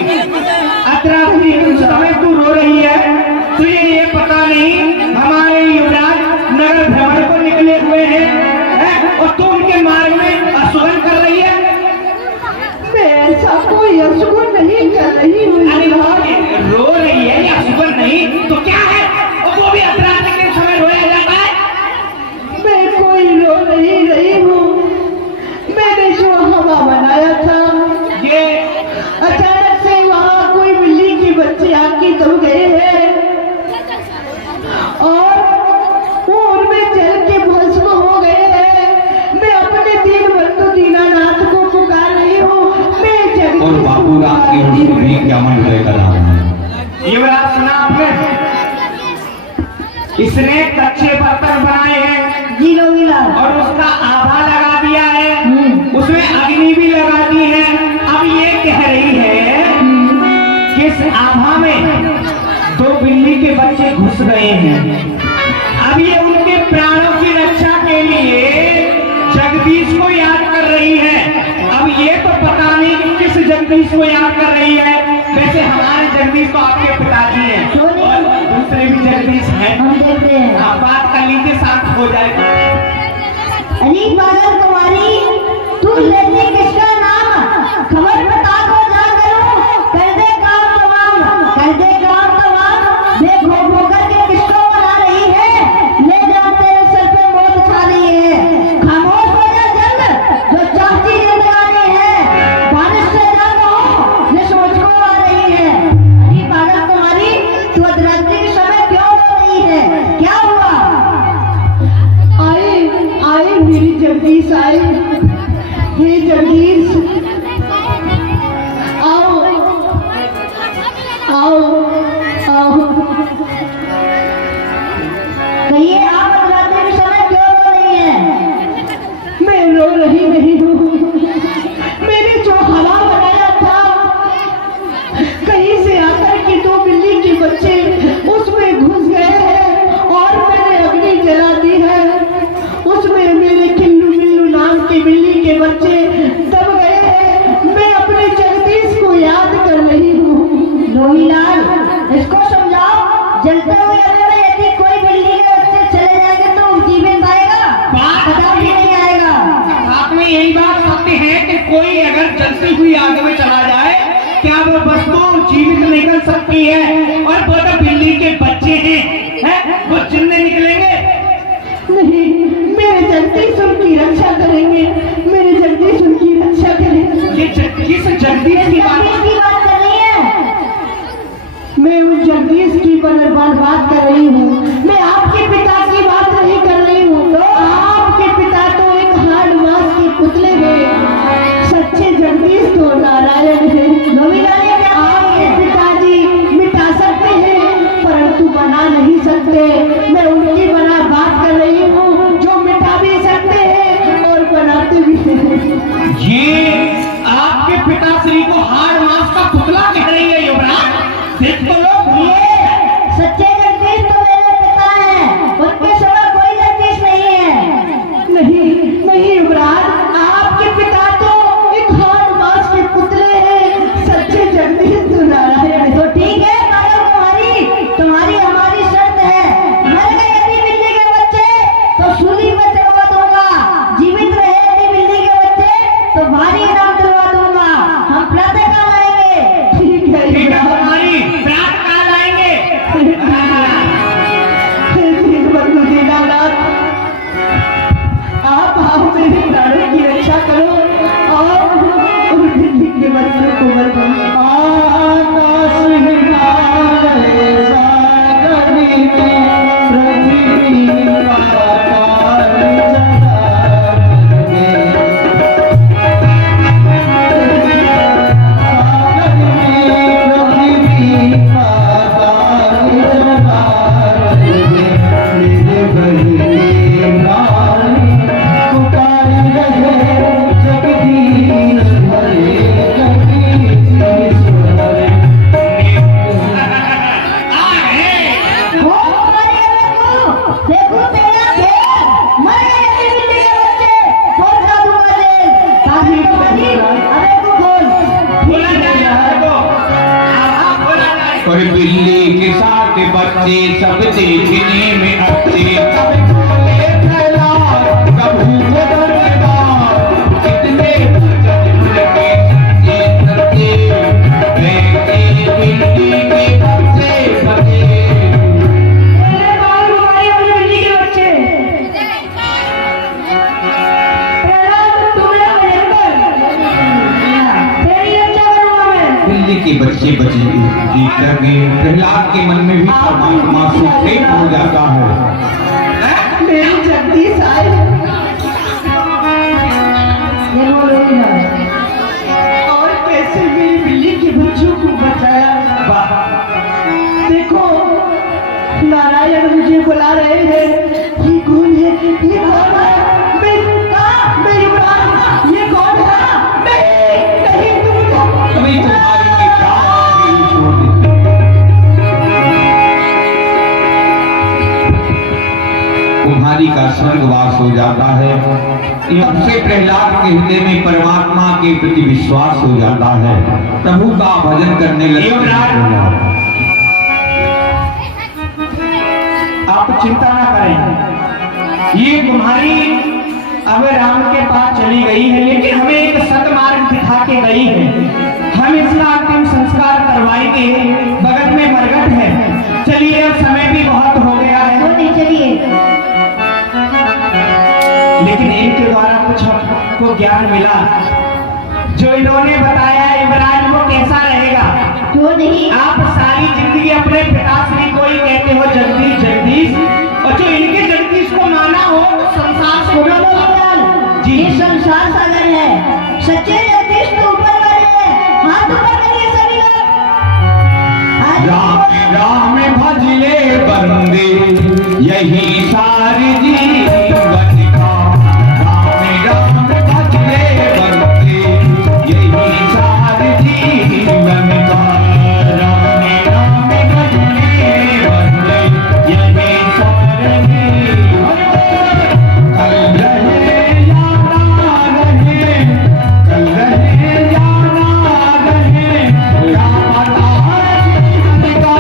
अर्धरात्रि के समय तू रो रही है, तुझे ये पता नहीं हमारे युवराज नगर भ्रमण को निकले हुए हैं और तू उनके मार्ग में असुगन कर रही है। मैं ऐसा कोई अशुभ नहीं कर रही हूँ। अरे रो रही है या असुगन नहीं तो क्या है? और वो भी अर्धरात्रि के समय रोया जाता है? मैं कोई रो नहीं रही हूँ। मैंने जो हवा बनाया था, ये अचानक से वहाँ कोई बिल्ली के बच्चे आके दब गए हैं और वो उनमें जल के भस्म हो गए हैं। मैं अपने दीन बंधु दीनानाथ को पुकार रही हूँ। मैं जगदीश और बाबू राम की उनसे भी क्या मन लेकर आ रहे हैं। युवराज सुना आपने? इसने कच्चे बर्तन बनाए हैं जी लोगिला, और उसका आभा लगा दिया है, उसमें अग्नि भी लगा दी है। अब ये कह रही है कि इस आभा में 2 बिल्ली के बच्चे घुस गए हैं। अब ये उनके प्राणों की रक्षा के लिए जगदीश को याद कर रही है। अब ये तो पता नहीं कि किस जगदीश को याद कर रही है। वैसे हमारे जगदीश तो आपके पिताजी हैं और दूसरे भी जगदीश हैं। हम देखते हैं। हाँ, बात कर लीजिए, शांत हो जाएगा। अली बादल कुमारी, तू लेने किसका नाम? खबर बता दो जा करूं, कर दे काम तमाम, कर दे काम तमाम। देखो भोकर के किसको बना रही है, ले जा तेरे सर पे मौत छा रही है। खामोश हो जा जल्द, जो चाहती जिंदगानी है, बारिश से जा कहो, ये सोच को आ रही है। अली बादल कुमारी, तू अर्धरात्रि के समय क्यों रो रही है? क्या हुआ? आए आए मेरी जगदीश आए, हे जगदीश आओ आओ आओ। कहिए आप अर्धरात्रि के समय क्यों रो रही हैं? मैं रो रही नहीं हूँ। मैंने जो हवा बनाया था, कहीं से आकर के 2 बिल्ली के बच्चे उसमें घुस गए हैं और मैंने अग्नि जला दी है। उसमें मेरे किल्लू बिल्लू नाम के बिल्ली के बच्चे दब गए हैं। मैं अपने जगदीश को याद कर रही हूँ। लोहीलाल, इसको समझाओ, जलते हुए अगर यदि कोई बिल्ली के बच्चे चले जाएंगे तो जीवन पाएगा, पता भी नहीं आएगा। आप में यही बात सत्य है कि कोई अगर जलती हुई आग में चला जाए, क्या वो वस्तु जीवित निकल सकती है? और वो तो बिल्ली के बच्चे हैं, वो जिंदे निकलेंगे? नहीं, मेरे जगदीश उनकी रक्षा करेंगे, मेरे जगदीश उनकी रक्षा करेंगे। ये किस जगदीश की बात? जगदीश की बात कर रही है? मैं उस जगदीश की बात कर रही हूँ। मैं आपके पिता की बात नहीं कर रही हूँ। तो आपके पिता तो एक हार्ड मास के पुतले हैं, सच्चे जगदीश तो नारायण है। आपके पिताजी मिटा सकते हैं परंतु बना नहीं सकते। मैं उनकी बना बात कर रही हूँ जो मिटा भी सकते हैं और बनाते भी हैं। ये आपके पिताश्री को हार्ड मास का पुतला कह रही है युवराज? देख तो लो, ये सच्चे जगदीश तो मेरे बच्चे सब देखने में अच्छे, सब झोले फैला प्रभु को दरबार, कितने भजन लगे सच्चे सच्चे, रहते बिल्ली के बच्चे बच्चे। मेरे बाल हमारे बिल्ली के बच्चे प्रहलाद तुम्हारा भजन कर, तेरी रक्षा करूंगा मैं। बिल्ली के बच्चे बचे देख करके प्रहलाद के मन में भी परमात्मा से प्रेम हो जाता है। मेरी जगदीश आए, ये रो रही है और कैसे मेरी बिल्ली के बच्चों को बचाया। देखो नारायण मुझे बुला रहे हैं, ये कौन है, ये कौन है, मेरी बुला, ये कौन है, नहीं नहीं तुम तभी तुम्हारी ये प्राण भी छोड़ देती। कुम्हारी का स्वर्गवास हो जाता है। तब से प्रहलाद के हृदय में परमात्मा के प्रति विश्वास हो जाता है, प्रभु का भजन करने लगे। आप चिंता ना करें, ये तुम्हारी अब राम के पास चली गई है, लेकिन हमें एक सतमार्ग दिखा के गई है। हम इसका अंतिम संस्कार करवाएंगे। बगल में मरघट है, चलिए अब समय भी बहुत हो गया है। नहीं चलिए, लेकिन इनके द्वारा कुछ आपको ज्ञान मिला, जो इन्होंने बताया इमरान वो कैसा रहेगा। क्यों नहीं, आप सारी जिंदगी अपने पिताश्री को ही कहते हो जगदीश जगदीश, और जो इनके जगदीश को माना हो तो संसार से सुनो गोपाल, जी। ये संसार सागर है, सच्चे जगदीश तो ऊपर वाले हैं, हाथ ऊपर करिए सभी लोग। राम राम भजले बंदे यही सारी जीवन का, राम राम भजले बंदे यही सारी जीवन का, राम राम भजले बंदे यही सारी जीवन का। कल रहे या ना रहे, कल रहे या ना रहे, क्या पता है जीवन का,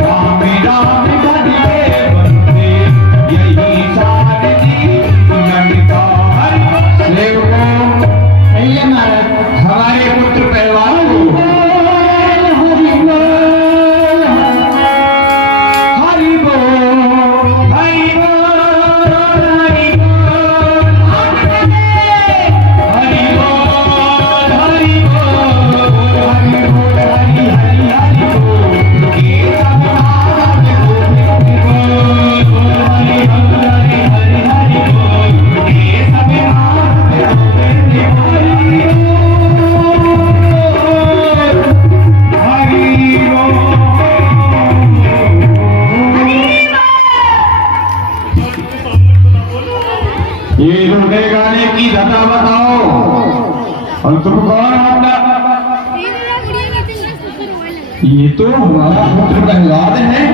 राम राम भजले बंदे यही सारी जीवन का। सेवकों, हमारे पुत्र पहलवान को हरि बोल, हरि बोल, हरि बोल, हरि बोल, हरि बोल, हरि बोल, हरि बोल, हरि हरि हरि बोल, ये सब नाम बोल बोल, हरि बोल, हरि हरि हरि बोल, ये सब नाम हरि बोल, हरि बोल। ये रोने गाने की धता बताओ, और तुम कौन अपना? ये तो हमारा पुत्र पहलवान है,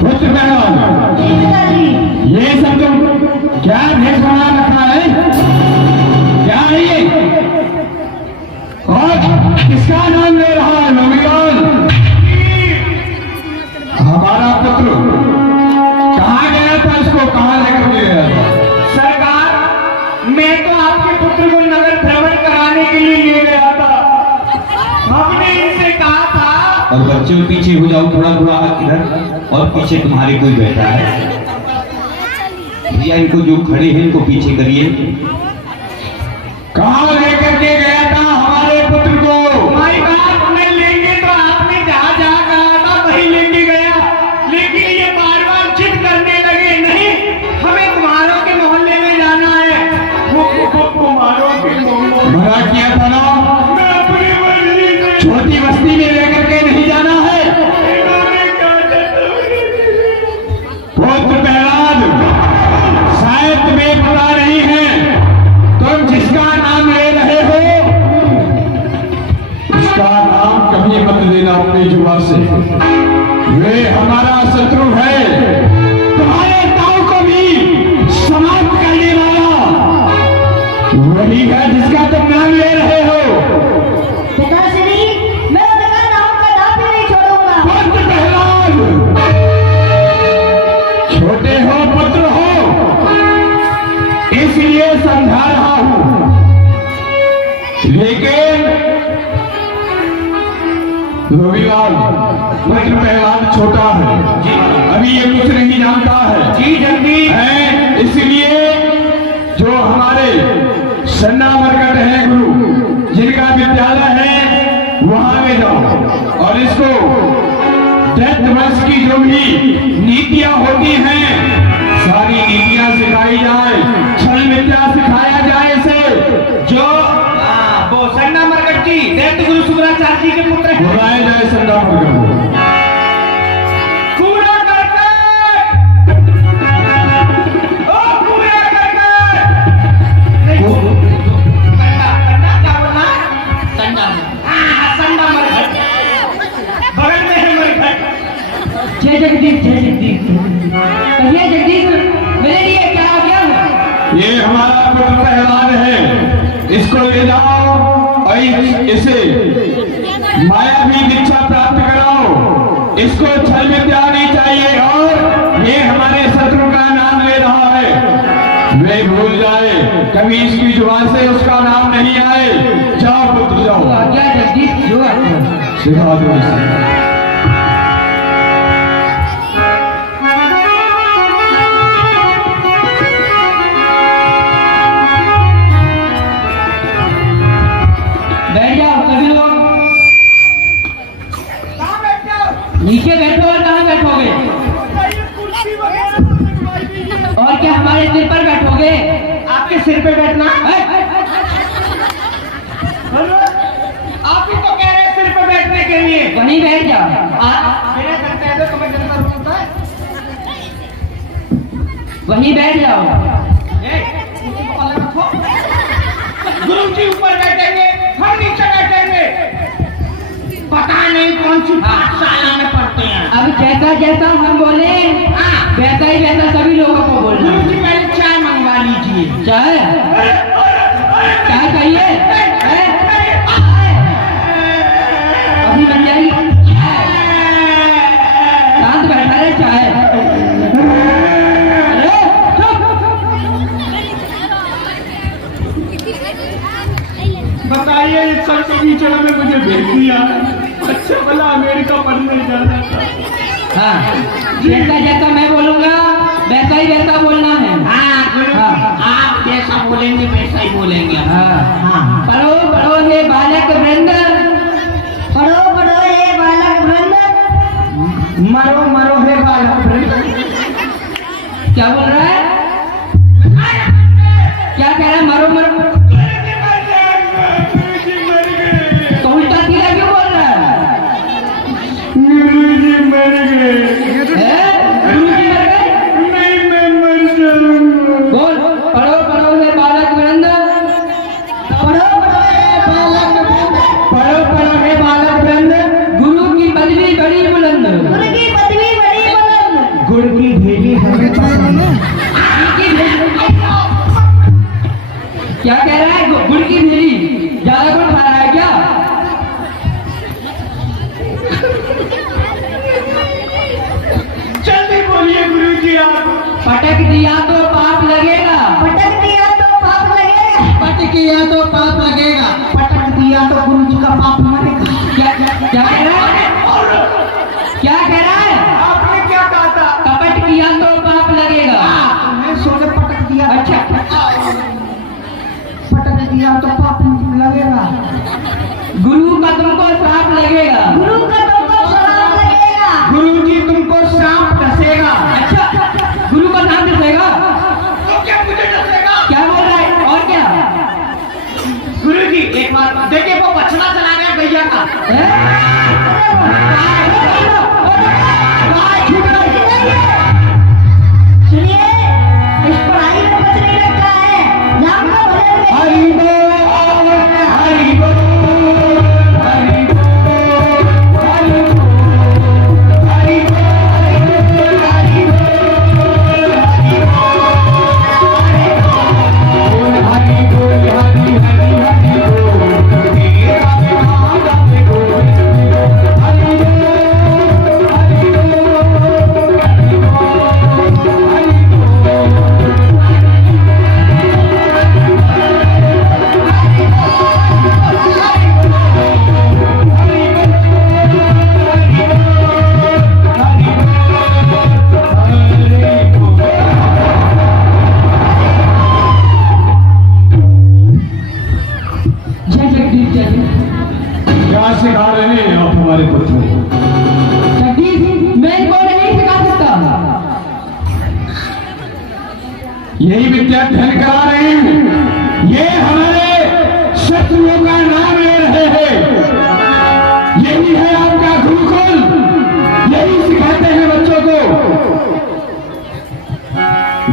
पुत्र पहलवान। ये सब तुम क्या भेष बना रखा है, क्या है ये, और किसका नाम ले रहा है नौमियान? हमारा पुत्र कहाँ गया था, इसको कहाँ लेकर गया था? सरकार, मैं तो आपके पुत्र को नगर भ्रमण कराने के लिए ले गया था। हमने इनसे कहा था, और बच्चों पीछे हो जाओ थोड़ा थोड़ा इधर, और पीछे तुम्हारे कोई बैठा है भैया, इनको जो खड़े हैं इनको पीछे करिए। कहाँ लेकर के गया था हमारे पुत्र को? हमारी बात में लेंगे तो आपने जहाँ जहाँ कहा था वही लेके गया, लेकिन ये बार बार जिद करने लगे, नहीं हमें तुम्हारों के मोहल्ले में जाना है। तुम्हारों के मोहल्ले मना किया था ना, मैं अपनी मर्जी से छोटी बस्ती में लेकर के नहीं जाना है। इन्होंने कहा था। पुत्र प्रहलाद, शायद तुम्हें पता नहीं है, तुम जिसका नाम ले रहे हो उसका नाम कभी मत लेना अपनी जुबान से, वे हमारा शत्रु है, तुम्हारे ताऊ को भी समाप्त करने वाला वही है जिसका तुम नाम ले रहे हो। पिताश्री, मैं उनका नाम का नाम भी नहीं छोड़ूंगा। पुत्र रविलाल मतलब पहलवान छोटा है अभी ये कुछ नहीं जानता है जी जल्दी है, इसलिए जो हमारे सन्ना मरकट है गुरु जिनका विद्यालय है वहां में जाओ और इसको 10th वर्ष की जो भी नीतियां होती हैं सारी नीतियां सिखाई जाए, छल विद्या सिखाया जाए इसे जो वो सन्ना मरकट जी दैत्य गुरु शुक्राचार्य जी के पुत्र हैं। बुलाया जाए सन्ना मरकट कूड़ा करकट ओ कूड़ा करकट नहीं सन्ना क्या बोलना सन्ना सन्ना मरकट बगल में है मरकट। जय जगदीश कहिए जगदीश मेरे लिए क्या आ गया है? ये हमारा पुत्र पहलवान है, इसको ले जाओ और इसे मायावी दीक्षा प्राप्त कराओ, इसको छल विद्या आनी चाहिए और ये हमारे शत्रु का नाम ले रहा है, वे भूल जाए कभी इसकी जुबान से उसका नाम नहीं आए। जाओ पुत्र तो आ जाओ, गया जगदीश जो आता सिखा दो इसे। बैठ जाओ सभी लोग नीचे बैठो और कहाँ बैठोगे और क्या हमारे सिर पर बैठोगे? आपके सिर पे बैठना है? आप ही तो कह रहे हैं सिर पे बैठने के लिए। वहीं बैठ जाओ मेरे घर पे है तो तुम्हें जनता रूम होता है। वहीं बैठ जाओ। गुरु जी ऊपर बैठेंगे हम नीचे बैठेंगे, पता नहीं कौन सी पाठशाला में पढ़ते हैं। अब जैसा जैसा हम बोले वैसा ही वैसा सभी लोगों को बोलना। गुरु जी पहले चाय मंगवा लीजिए। चाय चाय चाहिए है? अभी बन जाएगी शांत बैठा रहे चाय। अरे बताइए इस सब के बीच में मुझे भेज दिया, अच्छा भला अमेरिका पढ़ने जाना था। हाँ जैसा जैसा मैं बोलूंगा वैसा ही वैसा बोलना है। हाँ गुरु हाँ। आप जैसा बोलेंगे वैसा ही बोलेंगे। हाँ पढ़ो पढ़ो हे बालक वृंद, पढ़ो पढ़ो हे बालक वृंद, मरो मरो है बालक वृंद। क्या बोल रहा है? क्या कह रहा है? मरो मरो तो उल्टा सीधा क्यों बोल रहा है? गुरुजी मर गए। हैं? गुरुजी मर गए? नहीं मैं मर जाऊंगा। बोल पढ़ो पढ़ो हे बालक वृंद, पढ़ो पढ़ो हे बालक वृंद, पढ़ो पढ़ो हे बालक वृंद, गुरु की पदवी बड़ी बुलंद, गुरु की पदवी बड़ी बुलंद, गुड़ की भेली हमें पसंद है। क्या कह रहा है? गुड़ की भेली ज्यादा गुड़ खा रहा है क्या? जल्दी बोलिए गुरुजी आप। पटक दिया तो पाप लगेगा, पटक दिया तो पाप लगेगा, पटक दिया तो पाप लगेगा। पटक दिया तो गुरुजी का पाप मरेगा। क्या क्या कह रहा है? क्या कह रहा है? आपने क्या कहा था? कपट किया तो पाप लगेगा। मैं सोचे पटक दिया। अच्छा पटक दिया तो पाप लगेगा। गुरु का तुमको श्राप लगेगा। गुरु का तुमको श्राप लगेगा, गुरुजी तुमको सांप डसेगा। अच्छा गुरु का नाम डसेगा? तो क्या मुझे डसेगा? क्या बोल रहा है? और क्या गुरुजी एक बार देखिए वो बछड़ा चला गया गैया का। सुनिए इस पढ़ाई में कुछ नहीं रखा है, नाम का भले में हरि बोल हरि बोल हरि बोल हरि बोल हरि बोल हरि बोल हरि बोल हरि हरि हरि बोल तेरा नाम गाते बोल यही विद्याध्ययन करा रहे हैं। ये हमारे शत्रुओं का नाम ले रहे हैं। यही है आपका गुरुकुल, यही सिखाते हैं बच्चों को।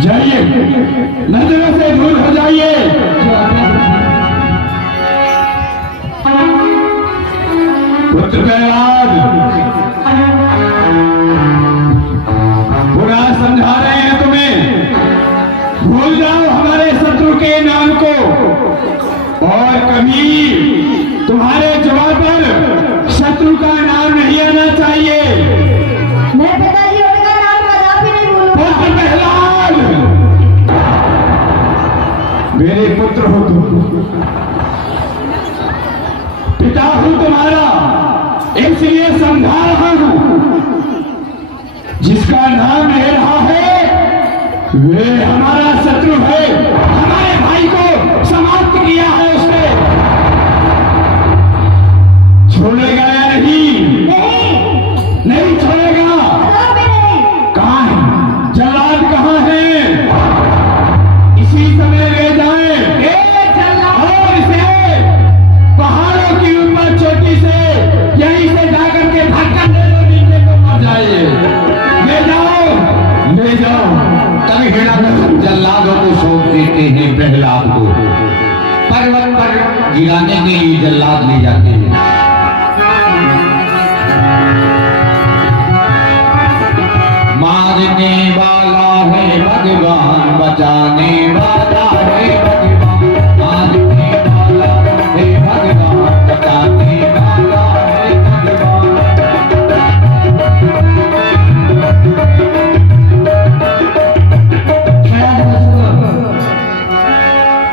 जाइए, नजरों से दूर हो जाइए। पुत्र प्रहलाद पूरा समझा रहे हैं तुम्हें। भूल जाओ हमारे शत्रु के नाम को, और कभी तुम्हारे जवाब पर शत्रु का नाम नहीं आना चाहिए। मैं पिताजी उनका नाम कदापि नहीं भूलूंगा। पुत्र प्रहलाद, मेरे पुत्र हो तुम, पिता हूं तुम्हारा, इसलिए समझा रहा हूं। जिसका नाम ले रहा है वे हमारा शत्रु है। हमारे भाई को समाप्त किया है उसने। छोड़ेगा या नहीं? नहीं छोड़ेगा। कदापि नहीं। कहाँ है जल्लाद? कहाँ है? इसी समय ले जाए और इसे पहाड़ों की ऊपर चोटी से यहीं से जाकर के धक्का दे दो, नीचे को मर जाइए। ले जाओ, ले जाओ। तभी हिरण्यकश्यप जल्लादों को सौंप देते हैं प्रहलाद को। पर्वत पर गिराने के लिए जल्लाद ले जाते हैं। मारने वाला है भगवान, बचाने वाला है भगवान। मारने वाला है भगवान, बचाने वाला है भगवान।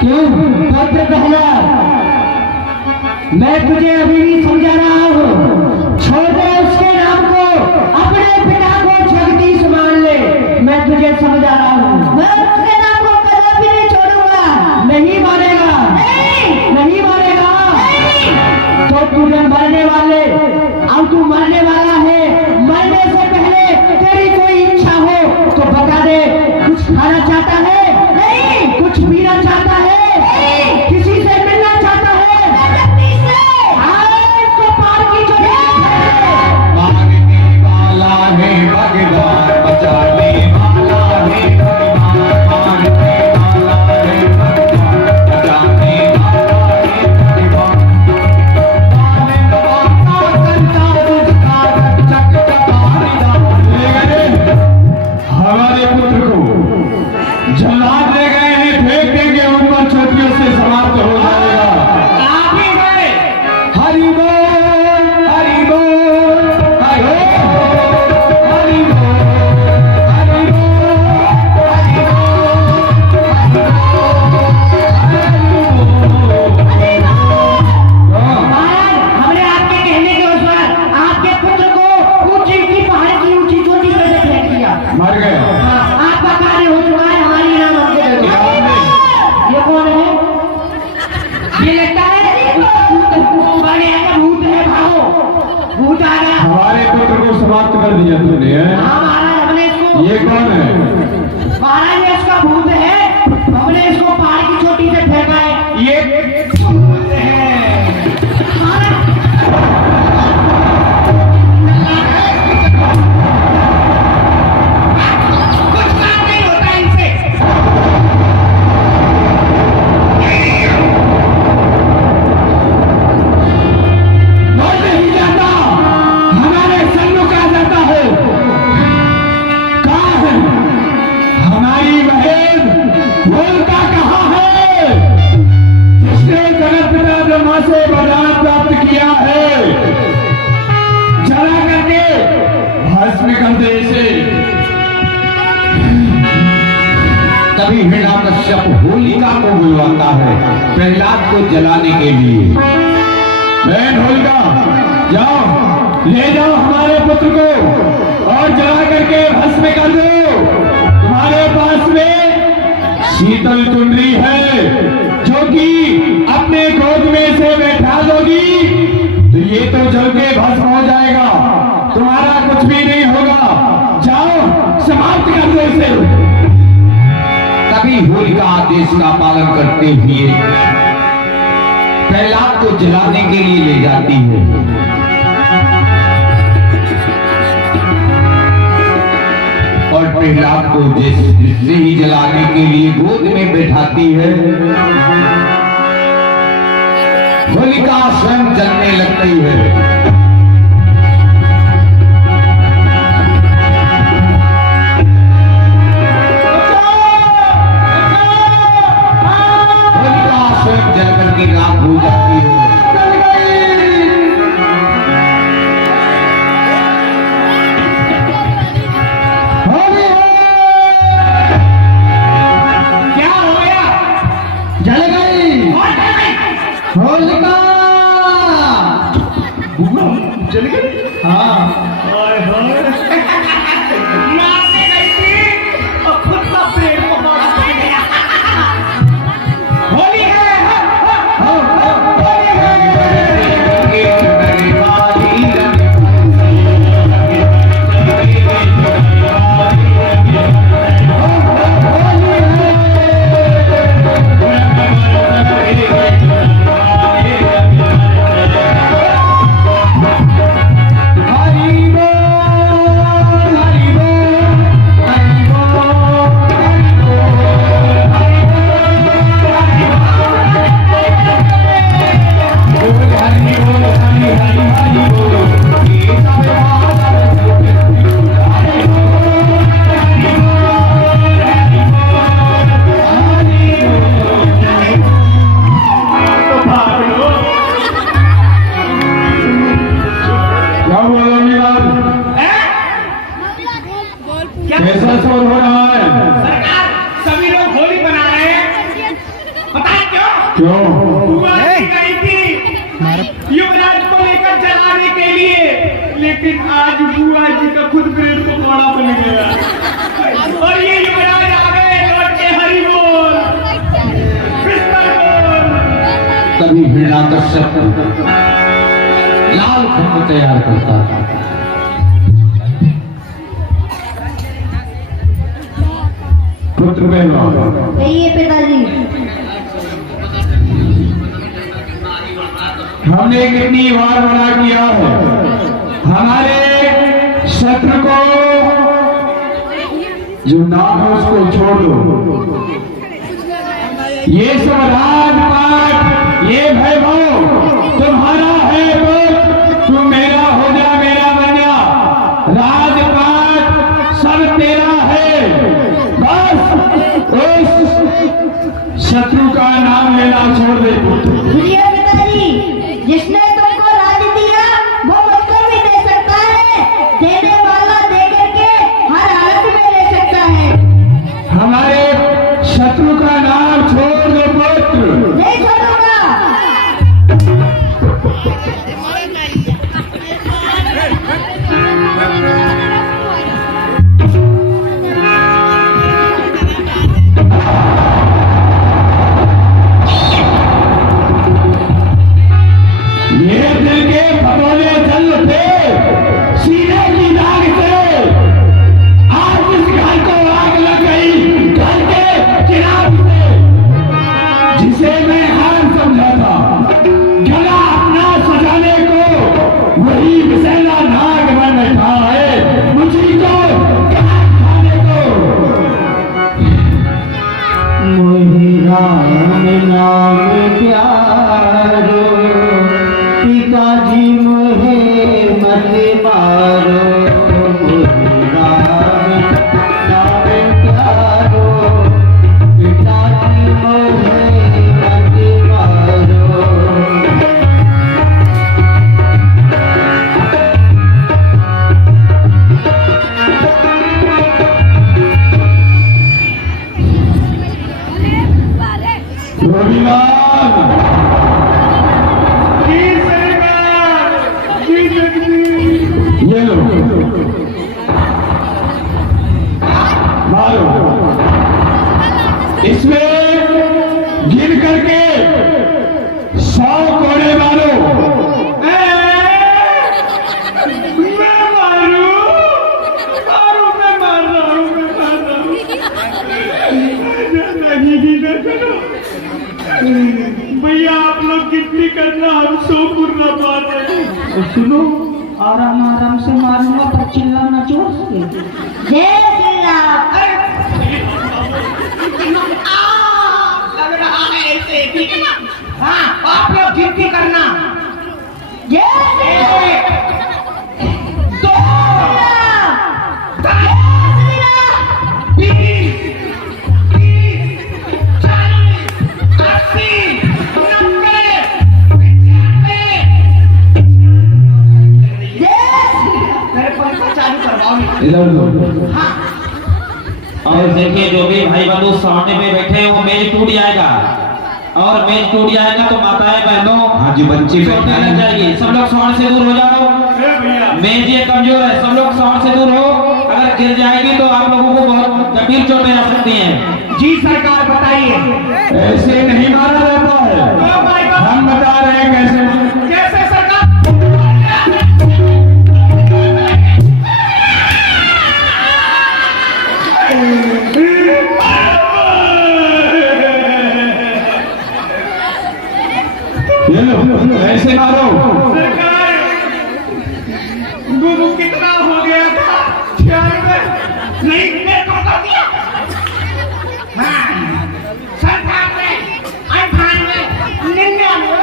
क्यों पुत्र प्रहलाद, मैं तुझे अभी भी समझा रहा हूँ। छोड़ दे उसके नाम को, अपने पिता को जगदीश मान ले। मैं तुझे समझा रहा हूँ। मैं उसके नाम को कदापि नहीं छोड़ूंगा। नहीं मानेगा? नहीं मानेगा? तो तुझे मरने वाले, अब तू मरने वाला है। मरने से पहले तेरी कोई इच्छा हो तो बता दे। कुछ खाना चाहता है? नहीं। कुछ पीना चाहता है? नहीं। किसी से मिलना चाहता है? हाँ, इसको पार की चोटी मारने वाला है भगवान, बचाने वाला है भगवान। मारने वाला है भगवान, बचाने वाला है भगवान। हमारे पुत्र को जल्लाद ले गए हैं, फेंक देंगे ऊपर, चोटियों से समाप्त हो जाएगा। हरि बोल, हरि बोल, हरि बोल, हरि बोल, हरि महाराज, हमने आपके कहने के अनुसार आपके पुत्र को ऊंची की पहाड़ की ऊंची चोटी पर से फेंक दिया। मर गए। आपका कार्य हो चुका है। हमारी नाम आपके दे दो। ये कौन है? ये लगता है बड़े आगे भूत है। भागो, भूत आ गया। हमारे पुत्र को समाप्त कर दिया तूने। हाँ महाराज, हमने इसको, ये कौन है? महाराज ये इसका भूत है। हमने इसको पहाड़ की चोटी से फेंका है। ये कुछ काम नहीं होता इनसे। मर नहीं जाता, हमारे सन्मुख आ जाता है। कहाँ है हमारी बहन? भूलका कहाँ है? जिसने जगत पिता ब्रह्मा से वरदान प्राप्त किया है, जला करके भस्म कर दे इसे। तभी हिरण्यकश्यप होलिका को बुलवाता है प्रहलाद को जलाने के लिए। बहन होलिका, जाओ, ले जाओ हमारे पुत्र को और जला करके भस्म कर दो। तुम्हारे पास में शीतल चुनरी है, जो कि अपने गोद में से बैठा दोगी तो ये तो जल के भस्म हो जाएगा, तुम्हारा कुछ भी नहीं होगा। जाओ, समाप्त कर दो इसे। तभी तभी होलिका आदेश का पालन करते हुए प्रहलाद को जलाने के लिए ले जाती है। और प्रहलाद को जिससे ही जलाने के लिए गोद में बैठाती है, होलिका स्वयं जलने लगती है। जलकर की राख हो जाती है। क्या हो गया? जल गई होलिका। जल गई? हाँ मारने गई थी और खुद का पेड़ को मार दिया। होली है। कैसा शोर हो रहा है? सरकार, सभी लोग होली मना रहे हैं। पता है क्यों? क्यों? बुआ जी गई थी युवराज को लेकर जलाने के लिए, लेकिन आज बुआ जी का खुद ब्रेड पकौड़ा बन गया और ये युवराज आ गए लौट के हरि बोल कृष्ण बोल। तभी हिरण्याकश्यप लाल कुंभ तैयार करता था। पुत्र बहनों, कहिए पिताजी। हमने कितनी बार मना किया है, हमारे शत्रु को जो नाम है उसको छोड़ दो। ये सब राजपाट, ये वैभव तुम्हारा है, तो तुम मेरा हो जा, मेरा बन जा। राजपाट सब तेरा है, बस उस शत्रु का नाम लेना छोड़ दे पुत्र। सुनिए पिताजी, जिसने तुमको राज दिया वो मुझको भी दे सकता है। देने वाला दे करके हर हालत में ले सकता है। हमारे शत्रु का नाम छोड़ दो पुत्र। नहीं छोड़ूंगा। ये दिल के भगोले जल थे, सीने की दाग से आज इस घर को आग लग गई, घर के चिराग से, जिसे मैं हार समझा था गला अपना सजाने को, वही विषैला नाग बन बैठा है मुझी को खाने को। मोहि राम नाम प्यारो, पिताजी मोहे मत मारो। मोहि राम नाम प्यारो, पिताजी मोहे मत मारो। रविलाल, जी सरकार, जी जगदीश। ये लो मारो, इसमें गिन करके 100 कोड़े मारो। मैं मारू, मारू, मैं मार रहा हूँ, मैं मार रहा हूँ। भैया आप लोग गिनती करना, हम सो पूर्णा पाते। तो सुनो, आराम आराम से मारूंगा पर चिल्लाना जोर से। जय श्री राम। लग रहा है ऐसे, ठीक है ना? हाँ, आप लोग गिनती करना। जय श्री राम। दो, जय श्री राम। 20, 30, 40, 80, 90, 95। मेरे पंखा चालू करवाओ। और देखिए जो भी भाई बंधु सामने में बैठे हैं वो मेज टूट जाएगा, और मेज टूट जाएगा तो माताएं बहनों हाँ जी, बच्चे छोड़ने बैठे लग हैं। जाएगी। सब लोग साउंड से दूर हो जाओ, मेज ये कमजोर है, सब लोग साउंड से दूर हो। अगर गिर जाएगी तो आप लोगों को बहुत गंभीर चोटें आ सकती हैं। जी सरकार बताइए। ऐसे नहीं मारा जाता है, तो भाई बंधु, हम बता रहे हैं कैसे। कैसे सरकार? ये लो, ऐसे मारो। सरकार, गुरु कितना हो गया था? 96? नहीं, मेरे को बता दिया। हाँ, 97, 98, 99।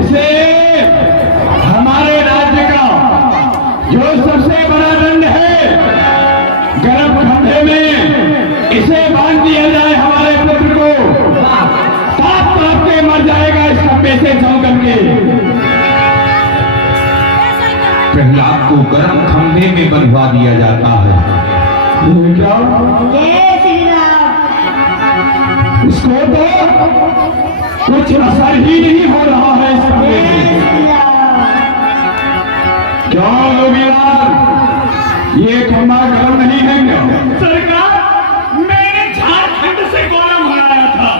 इसे हमारे राज्य का जो सबसे बड़ा दंड है, गर्भ खंभे में इसे बांध दिया जाए हमारे पुत्र को, ताप ताप के मर जाएगा इस खंभे से जम करके। प्रहलाद को गर्म खंभे में बंधवा दिया जाता है। ये क्या? जय श्री राम। इसको तो कुछ असर ही नहीं हो रहा है इस खंभे जय से। श्री राम। क्यों योगीलाल, ये खंभा गर्म नहीं है क्या? सरकार, मैंने झारखंड से गोला मंगाया था।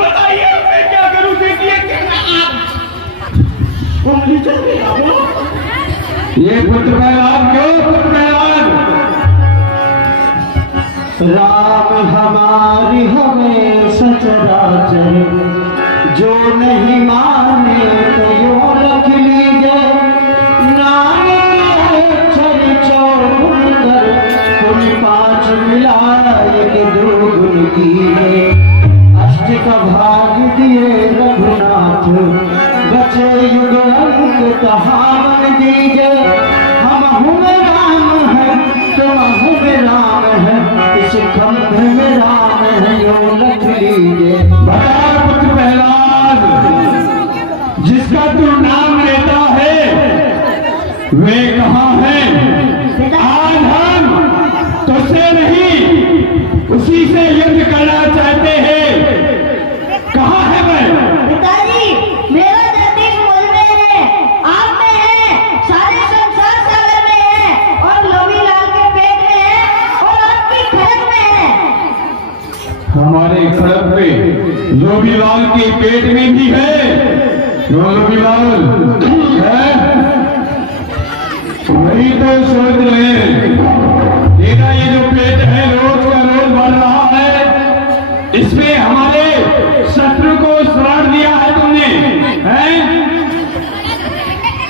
बताइए मैं क्या करूं? देखिए कितना आप गोली चल रही है। ये पुत्र प्रहलाद क्यों? पुत्र प्रहलाद, राम हमारी हमें सचराचर, जो नहीं माने तो यूं रख लीजिए। नाम के अक्षर चौगुन कुल 5 मिला एक 2 गुण कीजिए। अष्ट का भाग दिए रघुनाथ, बचे युग अंक कहावन दीजिए। हम हुए राम है, तुम हुए राम है, इस खंभ में राम है, यूं रख लीजिए। बता पुत्र प्रहलाद, जिसका तू नाम लेता है वे कहाँ है? आज हम तुझसे नहीं उसी से युद्ध करना चाहते हैं। कहाँ है वह? पिताजी, मेरा जगदीश मुझ में है, आप में है, सारे संसार सागर में है, और लोहीलाल के पेट में है, और आपकी खड़क में है। हमारे खड़क में लोहीलाल के पेट में भी है। क्यों लोहीलाल है? वही तो सोच रहे हैं, तेरा ये जो पेट है रोज का रोज बढ़ रहा है, इसमें हमारे शत्रु को श्राप दिया है तुमने, हैं?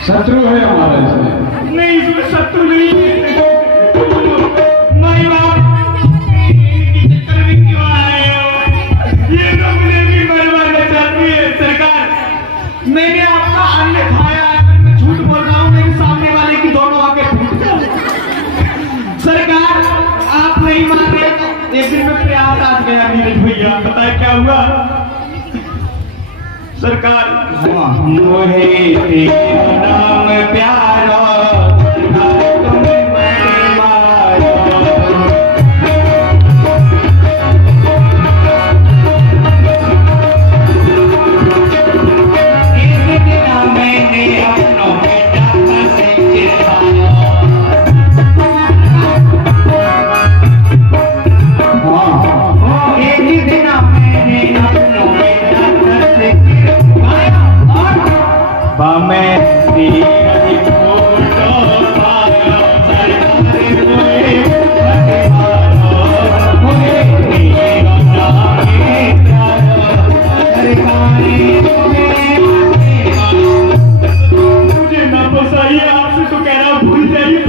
शत्रु है हमारा इसमें। नहीं, इसमें शत्रु नहीं है। माई बाप, इनकी चक्कर में क्यों आए हो? ये तो मुझे भी मरवाना चाहती है। सरकार, मैंने आपका अन्न खाया, अगर मैं झूठ बोल रहा हूँ मेरे सामने वाले की दोनों आंखें फूट जाए। सरकार, आप नहीं मान रहे तो एक दिन में प्रयास आ गया नीरज भैया। बताए क्या हुआ? सरकार, मोहे तेरा नाम प्यारा, तुम्हें मैं मारा। एक दिन मैंने अपनों बेटा का सिर चिढ़ाया।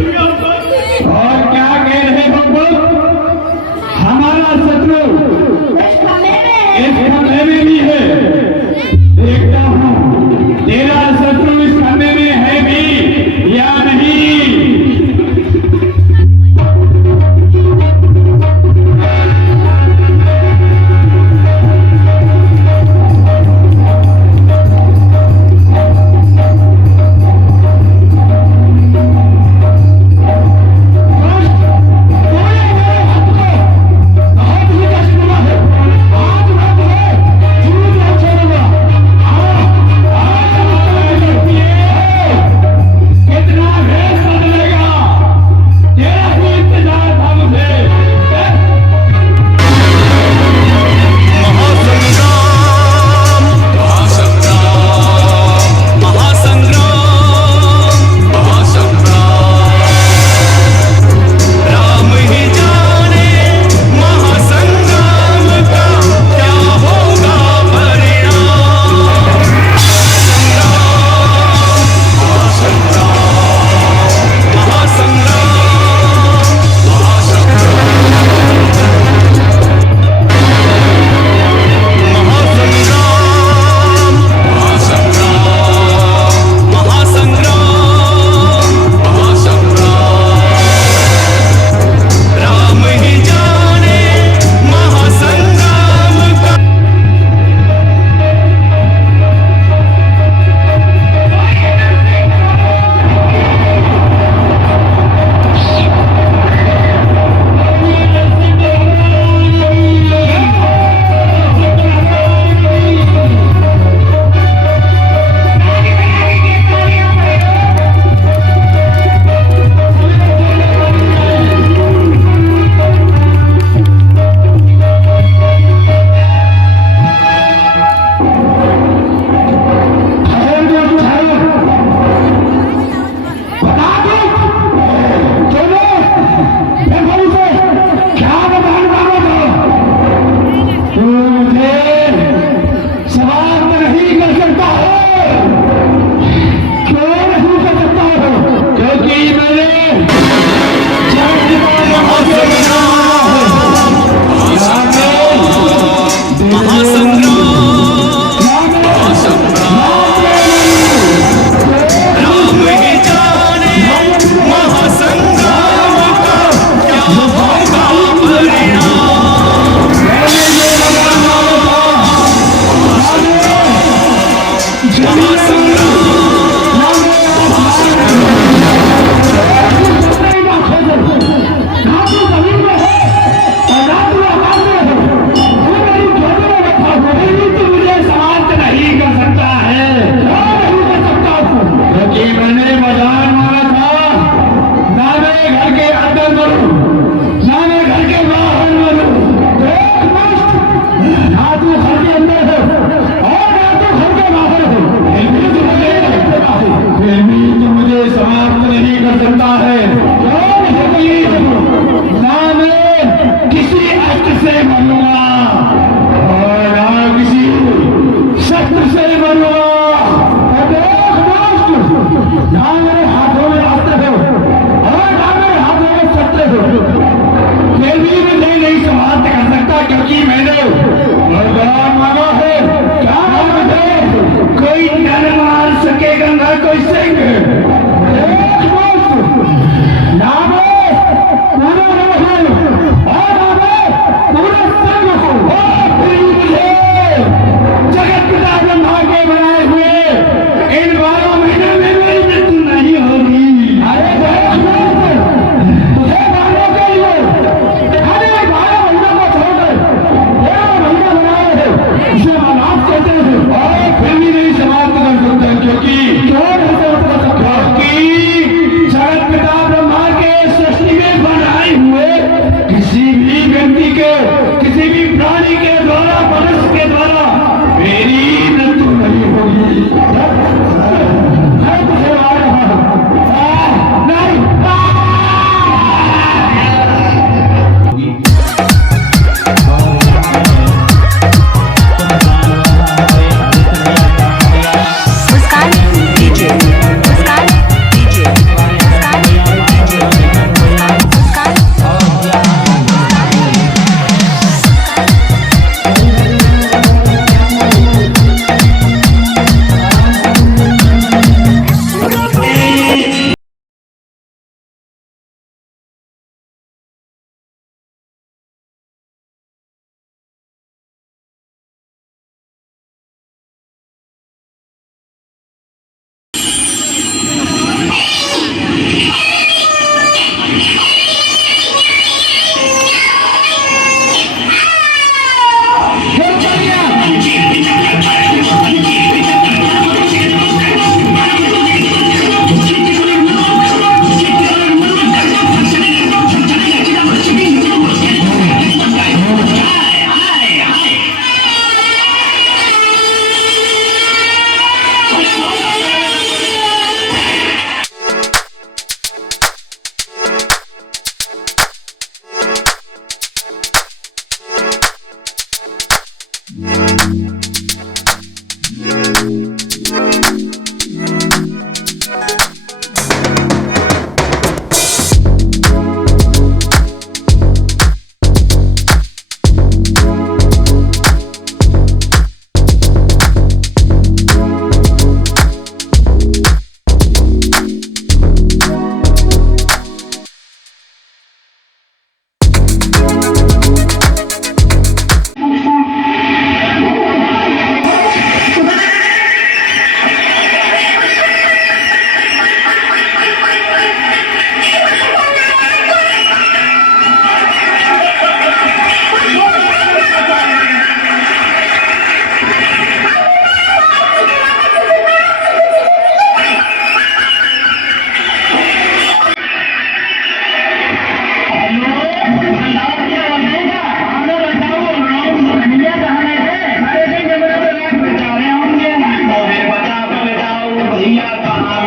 और क्या कह रहे हो तुम? हमारा शत्रु इस खंडे में भी है। देखता हूँ तेरा शत्रु इस खंडे में है भी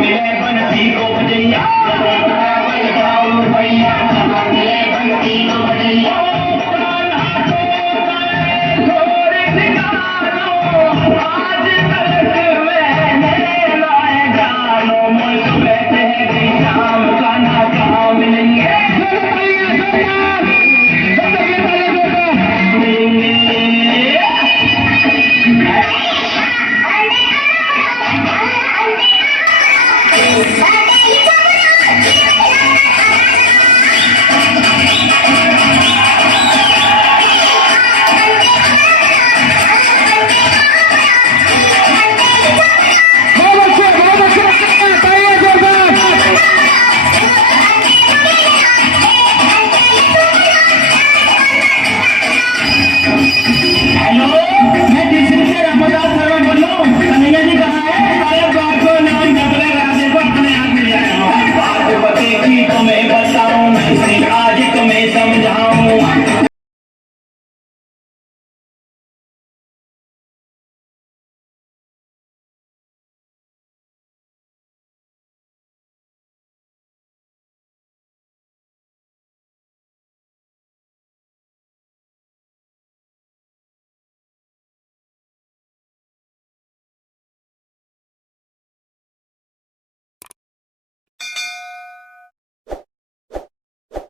मिले बनती को बजैया भैया मिले बनती को बजैया आज तक मैंने लाए जानो मुझ बैठे शाम का ना काम मिलेंगे Hey!